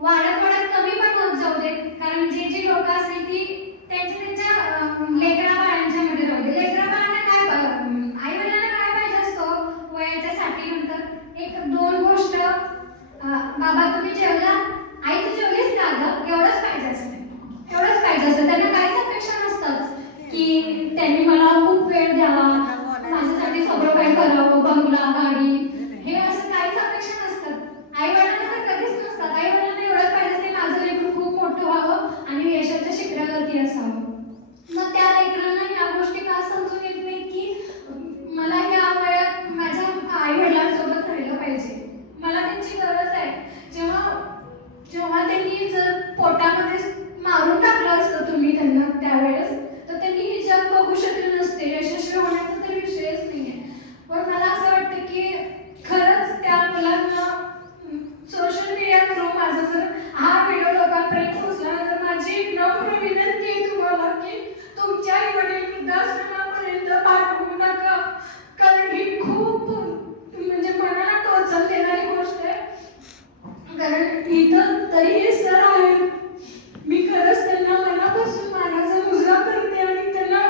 वाढत कमी पण होत जाऊ दे. कारण जी लोक असतील ती त्यांच्या लेकरा बाळांच्या मध्ये राहू दे. लेकरा बाळांना काय आई वडिलांना काय पाहिजे असतो वयाच्या 60 नंतर एक 2 गोष्ट, बाबा तुम्ही जेवला, आई तू जेवलीस का ग, एवढंच पाहिजे असतं. त्यांना काहीच अपेक्षा नसतात की त्यांनी मला खूप वेळ द्यावा, माझ्यासाठी सगळं काही करावं, बंगला गाडी, हे असं काहीच अपेक्षा नसतात. आई वडिलांना तर कधीच नसतात. आई वडिलांना एवढंच पाहिजे असते माझं लेकरू खूप मोठं व्हावं आणि यशाच्या शिखरावरती असावं. मग त्या लेकरांना ह्या गोष्टी का समजून येत नाही की मला ह्या वयात माझ्या आई वडिलांसोबत राहिलं पाहिजे, मला त्यांची गरज आहे. जेव्हा त्यांनी जर पोटामध्ये मारून टाकलं असतं तुम्ही त्यांना त्यावेळेस तर त्यांनी हे जग बघू शकले नसते. यशस्वी होण्याचा तर विषयच नाहीये. पण मला असं वाटतं की खरंच त्या मुलांना सोशल मीडिया थ्रू माझा जर हा व्हिडिओ लोकांपर्यंत पोहोचला तर माझी नम्र विनंती आहे तुम्हाला की तुमच्या आई वडील वृद्धाश्रमापर्यंत पाठवू नका. कारण ही खूप म्हणजे मनाला टोचन देणारी गोष्ट आहे. कारण इथं तरी सर आहेत, मी खरंच त्यांना मनापासून मानाचा मुजरा करते आणि त्यांना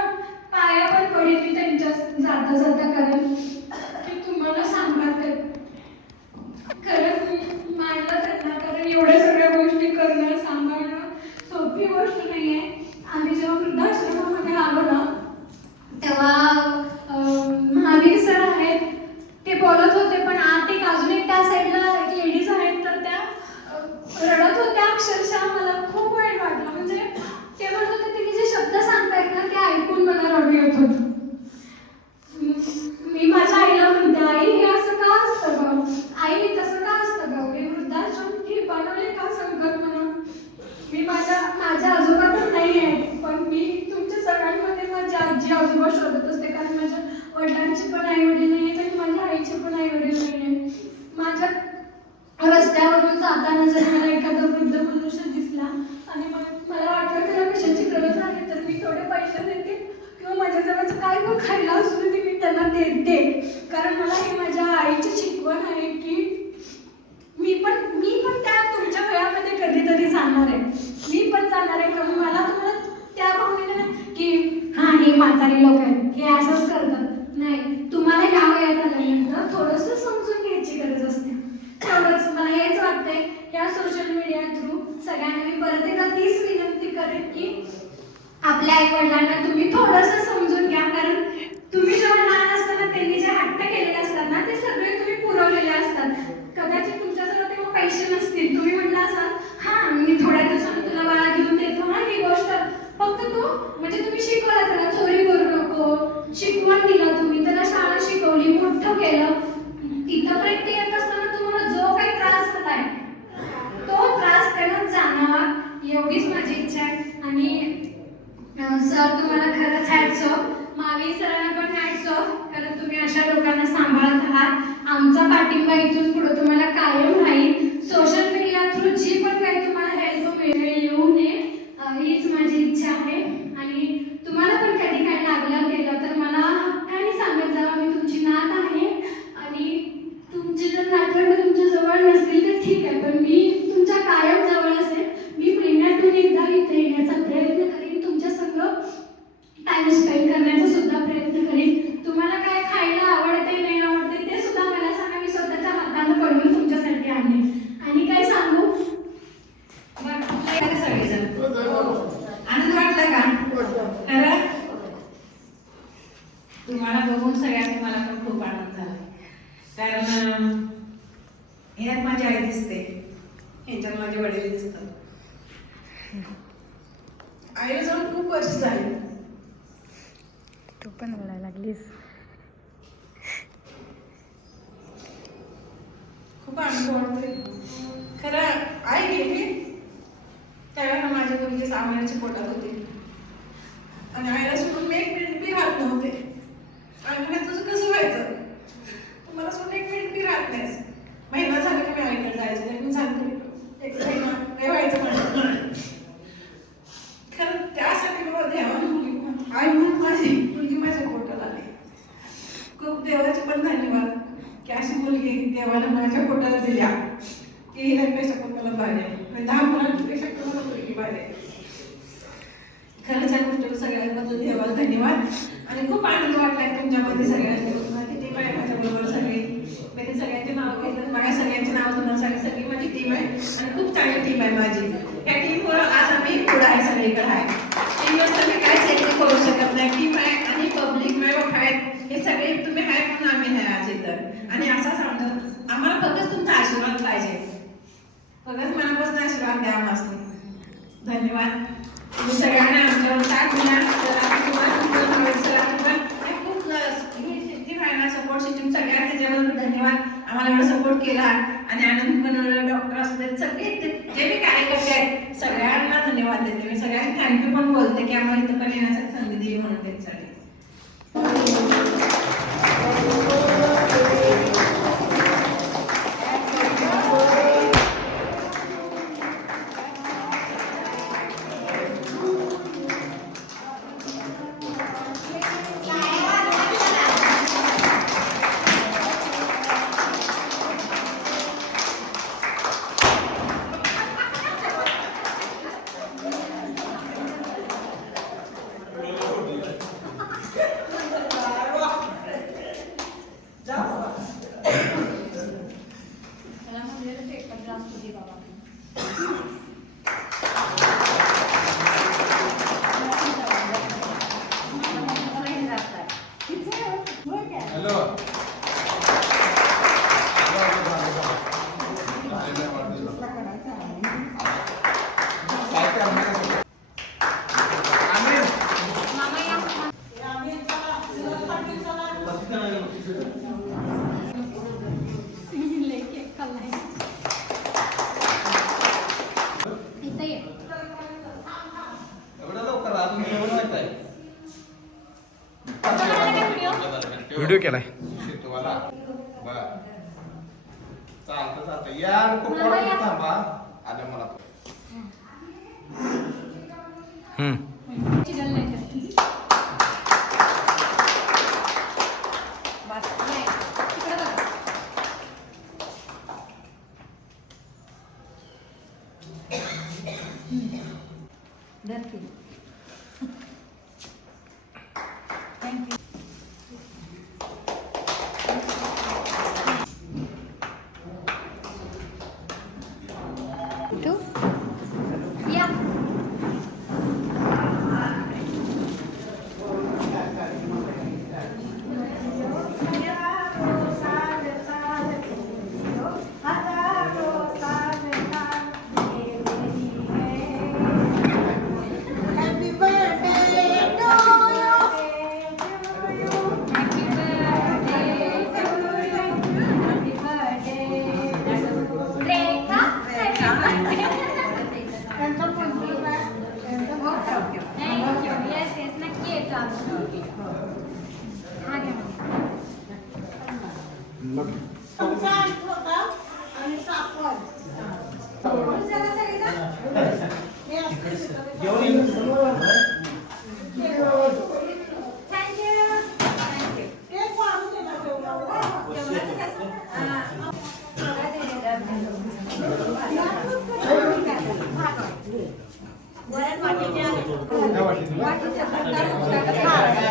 पाया पण पडेल मी त्यांच्या जाता कारण की तुम्हाला सांगते खरंच मानलं त्यांना. कारण एवढ्या सगळ्या गोष्टी करणं सांभाळणं सोपी गोष्ट नाही आहे. आम्ही जेव्हा वृद्धाश्रमामध्ये आलो ना तेव्हा महावीर सर आहेत ते बोलत होते, पण आत एक अजून एक त्या साईडला लेडीज आहेत तर त्या रडत होत्या अक्षरशः. मला खूप वाईट वाटलं. म्हणजे ते म्हणत होते तुम्ही जे शब्द सांगतायत ना ते ऐकून मला रडू येत होतं. मी माझ्या आईला म्हणते आई हे असं का असतं ग, आई तसं का असतं ग, मी वृद्धाश्रम हे बनवले का संकल्पना. मी माझ्या आजोबा तर नाही आहेत पण मी तुमच्या सगळ्यांमध्ये माझी आजी आजोबा शोधत असते. कारण माझ्या वडिलांचे पण आई वडील नाही आहेत आणि माझ्या आईचे पण आई वडील नाही आहेत. माझ्या रस्त्यावरून जाताना जर मला एखादा वृद्ध मनुष्य दिसला आणि मला वाटलं त्याला कशाची गरज आहे तर मी थोडे पैसे देते किंवा माझ्या जवळचं काय पण खायला असू दे मी त्यांना देते. कारण मला हे माझ्या आईची शिकवण आहे की मी पण त्या तुमच्या वयामध्ये कधीतरी जाणार आहे. मी पण जाणार आहे. कारण मला तुम्हाला त्या भावनेने की हा हे म्हातारी लोक आहेत हे असंच करतात नाही. तुम्हाला ह्या वयात आल्यानंतर थोडंसं समजून घ्यायची गरज असते. तेवढंच मला हेच वाटतंय. या सोशल मीडिया थ्रू सगळ्यांना मी परत एकदा तीच विनंती करेन की आपल्या आई वडिलांना तुम्ही थोडंसं समजून घ्या. कारण तुम्ही जेव्हा लहान असताना त्यांनी जे हट्ट केलेले असतात ना ते सगळे तुम्ही पुरवलेले असतात. कदाचित तुमच्याजवळ तेव्हा पैसे नसतील, तुम्ही म्हटलं असाल हा मी थोड्या दिवसांनी तुला बाळा घेऊन देतो, हा ही गोष्ट फक्त तू म्हणजे तुम्ही शिकवलं त्याला चोरी करू नको, शिकवण दिलं तुम्ही त्याला, शाळा शिकवली, मोठं केलं. तिथपर्यंत येत असताना तुम्हाला जो काही त्रास झालाय तो त्रास त्यांना जाणावा एवढीच माझी इच्छा आहे. आणि सर तुम्हाला खरंच हॅट्स ऑफ, महावीर सरांना पण हॅट्स ऑफ. कारण तुम्ही अशा लोकांना सांभाळत आहात. आमचा पाठिंबा इथून पुढे तुम्हाला कायम राहील. सोशल मीडिया थ्रू जी पण काही तुम्हाला हेल्प मिळेल येऊ नये हीच माझी इच्छा आहे. आणि तुम्हाला पण कधी काय लागलं गेलं तर मला हक्काने सांगत जावा मी तुमची नात आहे. आणि तुमचे जर नातवंड तुमच्या जवळ नसतील तर ठीक आहे पण मी तुमच्या कायम जवळ असेल. मी महिन्यातून एकदा इथे येण्याचा प्रयत्न करेन, तुमच्या संग टाइम स्पेंड करण्याचा सुद्धा प्रयत्न करेन. तुम्हाला काय खायला आवडते नाही आवडते ते सुद्धा मला सांगा. मी स्वतःच्या हाताने बनवून तुमच्यासाठी आणले. आणि काय सांगू सगळेजण आनंद वाटला का खरं तुम्हाला बघून सगळ्यांनी मला पण खूप आनंद झाला. कारण ह्यात माझी आई दिसते, ह्याच्यात माझे वडील दिसतात. आईला जाऊन खूप वर्ष झाली. तू पण बोलायला लागलीस. खूप आनंद वाटतोय. खरं आई गेली त्यावेळेला माझ्या मुलगी 6 महिन्याच्या पोटात होती आणि आईला सोडून मी 1 मिनिट बी राहत नव्हते. आई म्हणे तुझं कसं व्हायचं, तू मला सोडून 1 मिनिट बी राहत नाहीस. महिना झाला की मी आईकडे जायचं नाही, मी सांगते 1 महिना काय व्हायचं माझं. खरं त्यासाठी मला देवाने मुलगी आई म्हणून माझी मुलगी माझ्या पोटात आली. खूप देवाचे पण धन्यवाद की अशी मुलगी देवाला माझ्या पोटाला दिल्या की हिला पेक्षा पोटाला भारी आहे. 10 मुलांपेक्षा तुम्हाला मुलगी भारी आहे. खरंच या गोष्टीला सगळ्यांबद्दल देवाला धन्यवाद आणि खूप आनंद वाटलाय तुमच्यामध्ये सगळ्यांना. किती आहे माझ्याबरोबर सगळी मी ते सगळ्यांचे नाव घेतलं, माझ्या सगळ्यांचे नाव तुम्हाला सगळी माझी टीम आहे आणि खूप चांगली टीम आहे माझी. या टीममुळे आज आम्ही पुढे आहे, सगळीकडे आहे. टीमवर तुम्ही काहीच एकटी करू शकत नाही. टीम आहे आणि पब्लिक मेंबर आहेत, हे सगळे तुम्ही आहे म्हणून आम्ही आहे आज इथं. आणि असा समजा आम्हाला फक्त तुमचा आशीर्वाद पाहिजे, फक्त मनापासून आशीर्वाद द्या आम्हाला. धन्यवाद. तुम्ही सगळ्यांना आमच्यावर साथ दिला. सपोर्ट सिस्टम सगळ्यांना त्याच्याबद्दल धन्यवाद. आम्हाला एवढा सपोर्ट केला आणि आनंद बनवलं. डॉक्टर असू देत, सगळे जे मी कार्यकर्ते आहेत सगळ्यांना धन्यवाद देते. मी सगळ्यांना थँक्यू पण बोलते की आम्हाला इथं पण येण्यासाठी संधी दिली म्हणून त्यांच्यासाठी. व्हिडिओ केलाय. चालतं या थांबा आल्या मला.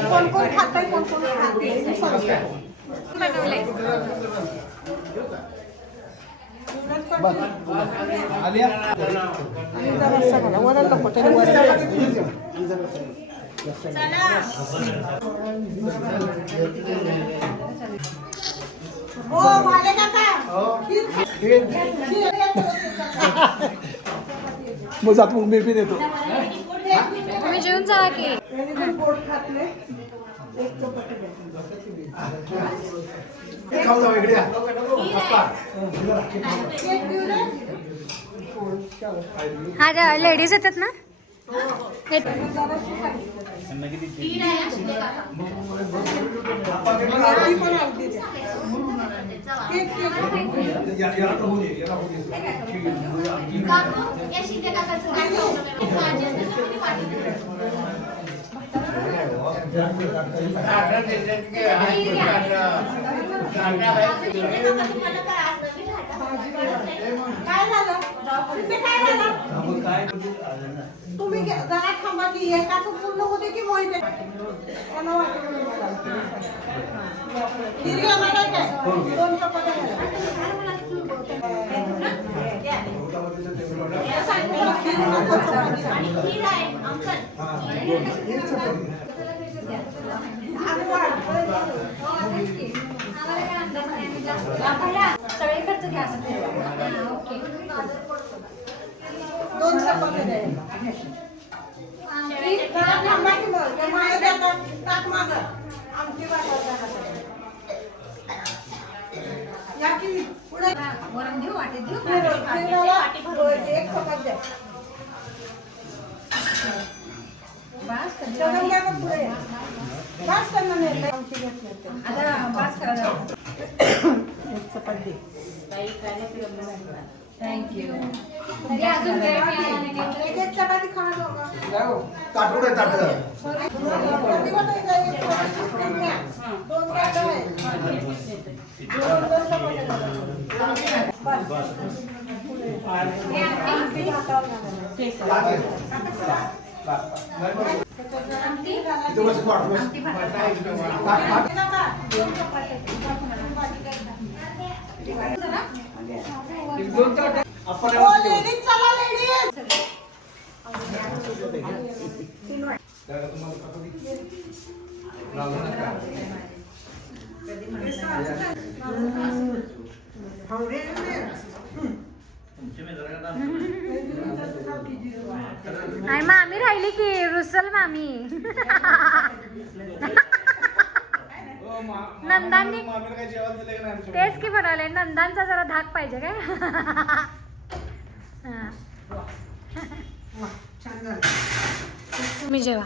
कोण कोण खातंय कोण कोण खाते बनवलंय. वरण नको तरी हो भाले काका मग जात मग मी देतो. तुम्ही जेवून जा की. पोट खातले एक चपाती खाऊ जाऊ इकडे. हा लेडीज येतात ना काय झालं? शिंदे काय झालं? तुम्ही जरा थांबा की एकाच पूर्ण होते की मोहिते त्यांना वाटलं खिरी येणार आहे काय? 2 चपात्या सगळे खर्च घ्या ओके 2 चपात्या द्या. थांबा की मग त्या मागे जातात टाक मागं आमची या की पुढे वरण देऊ वाटेत देऊ एक चपात द्या. बास कर. सगळं घ्या मग पुढे बास करणार नाही आमची घेत नाही. आता बास करा एक चपात दे. थँक्यू तरी अजून वेळ मिळाला नाही तर एक चपाती खा दोघं. ताटूड आहे ताटूड. प्रतिभा ताई काय एक चपाती घ्या. 2 ताटं आहे. 2 चपात्या द्या. बस. आमटी भातावर घाला. इथे बस वाट बस. ताट ताट. 2 चपात्या. ओ लेडीज चला लेडीज. आणि मामी राहिली की रुसल मामी नंदांनी तेच की बनवले नंदांचा जरा धाक पाहिजे काय हा. तुम्ही जेवा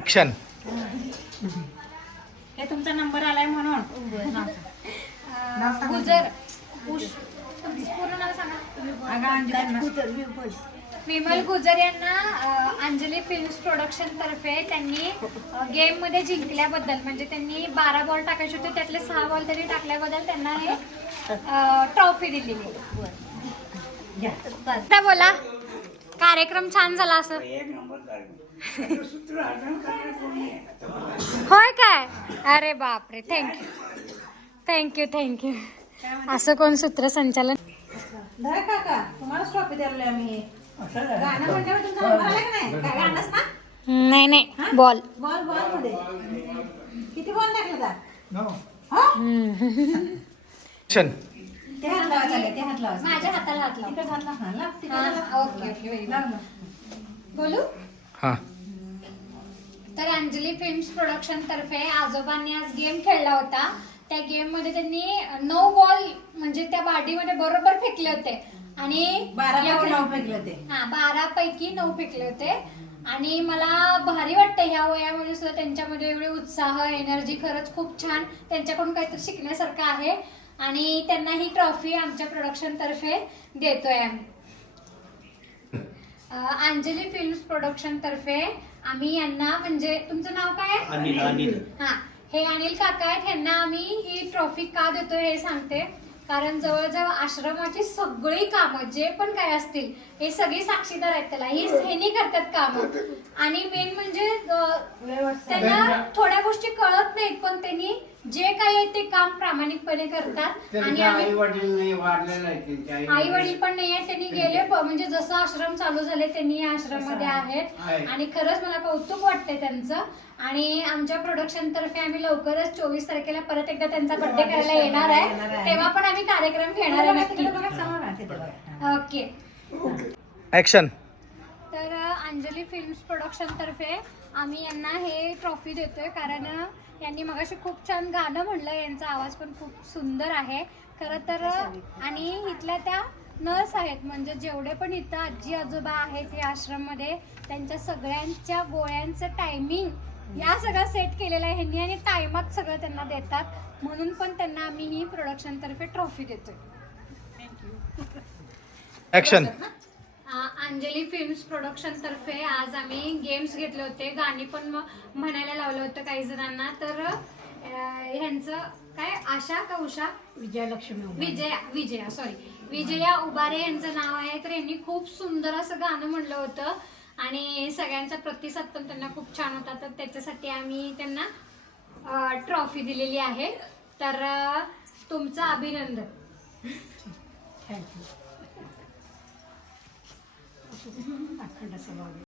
ऍक्शन. हे तुमचा नंबर आलाय म्हणून गुजर पूर्ण नाव सांगा. विमल गुजर यांना अंजली फिल्म्स प्रोडक्शन तर्फे त्यांनी गेम मध्ये जिंकल्याबद्दल म्हणजे त्यांनी 12 बॉल टाकायचे होते त्यातले 6 बॉल त्यांनी टाकल्याबद्दल त्यांना हे ट्रॉफी दिलेली. आता बोला कार्यक्रम छान झाला असं होय काय. अरे बापरे थँक्यू थँक्यू. असं कोण सूत्रसंचालन. धरा काका तुम्हालाच ट्रॉफी द्यायला आम्ही. गाणं म्हटल्यावर तुमचा नंबर आला की नाही? काय गाणंच ना? नाही नाही बॉल बॉल मध्ये किती बॉल टाकले का? ऍक्शन. ते हात लावायचा ते हात लावायचा. माझ्या हाताला हात लाव. तिकडे हात लाव. हा, लाव. तिकडे हा, लाव. Okay okay very good. लाव ना. बोलू. हा. तर अंजली फिल्म्स प्रोडक्शन तर्फे आजोबांनी आज गेम खेळला होता. त्या गेम मध्ये त्यांनी 9 बॉल म्हणजे त्या बाडीमध्ये बरोबर फेकले होते आणि 12 फेकले ते. हा 12 पैकी 9 फेकले होते. आणि मला भारी वाटतं ह्या वयामध्ये सुद्धा त्यांच्यामध्ये एवढे उत्साह एनर्जी खरंच खूप छान. त्यांच्याकडून काहीतरी शिकण्यासारखं आहे आणि त्यांना ही ट्रॉफी आमच्या प्रोडक्शन तर्फे देतोय आम्ही. अंजली फिल्म्स प्रोडक्शन तर्फे आम्ही यांना म्हणजे तुमचं नाव काय आहे? हा हे अनिल काका आहेत. ह्यांना आम्ही ही ट्रॉफी का देतोय हे सांगते. कारण जवळजवळ आश्रमाची सगळी कामं जे पण काय असतील हे सगळी साक्षीदार आहेत त्याला. ह्यांनी करतात कामं आणि मेन म्हणजे त्यांना थोड्या गोष्टी कळत नाहीत पण त्यांनी जे काही आहे ते काम प्रामाणिकपणे करतात आणि त्यांचे आई वडील नाही वाढलेले आहेत त्यांचे आई वडील पण नाही आहेत. त्यांनी गेले म्हणजे जसं आश्रम चालू झाले त्यांनी या आश्रममध्ये आहेत आहे. आणि खरंच मला कौतुक वाटते त्यांचं. आणि आमच्या प्रोडक्शन तर्फे आम्ही लवकरच 24 तारखेला परत एकदा त्यांचा बर्थडे करायला येणार आहे. तेव्हा पण आम्ही कार्यक्रम घेणार आहे नक्की. ओके. ऍक्शन. तर अंजली फिल्म्स प्रोडक्शन तर्फे आम्ही यांना हे ट्रॉफी देतोय कारण यांनी मगाशी खूप छान गाणं म्हणलं. यांचा आवाज पण खूप सुंदर आहे खरं तर. आणि इथल्या त्या नर्स आहेत म्हणजे जेवढे पण इथं आजी आजोबा आहेत हे आश्रममध्ये त्यांच्या सगळ्यांच्या गोळ्यांचं टायमिंग या सगळं सेट केलेलं आहे ह्यांनी आणि टायमात सगळं त्यांना देतात म्हणून पण त्यांना आम्ही ही प्रोडक्शन तर्फे ट्रॉफी देतोय. ऍक्शन. अंजली फिल्म्स प्रोडक्शन तर्फे आज आम्ही गेम्स घेतले होते. गाणी पण म्हणायला लावलं होतं काही जणांना. तर ह्यांचं काय आशा का उषा विजया उबारे यांचं नाव आहे. तर यांनी खूप सुंदर असं गाणं म्हणलं होतं आणि सगळ्यांचा प्रतिसाद पण त्यांना खूप छान होता. तर त्याच्यासाठी आम्ही त्यांना ट्रॉफी दिलेली आहे. तर तुमचं अभिनंदन. थँक्यू.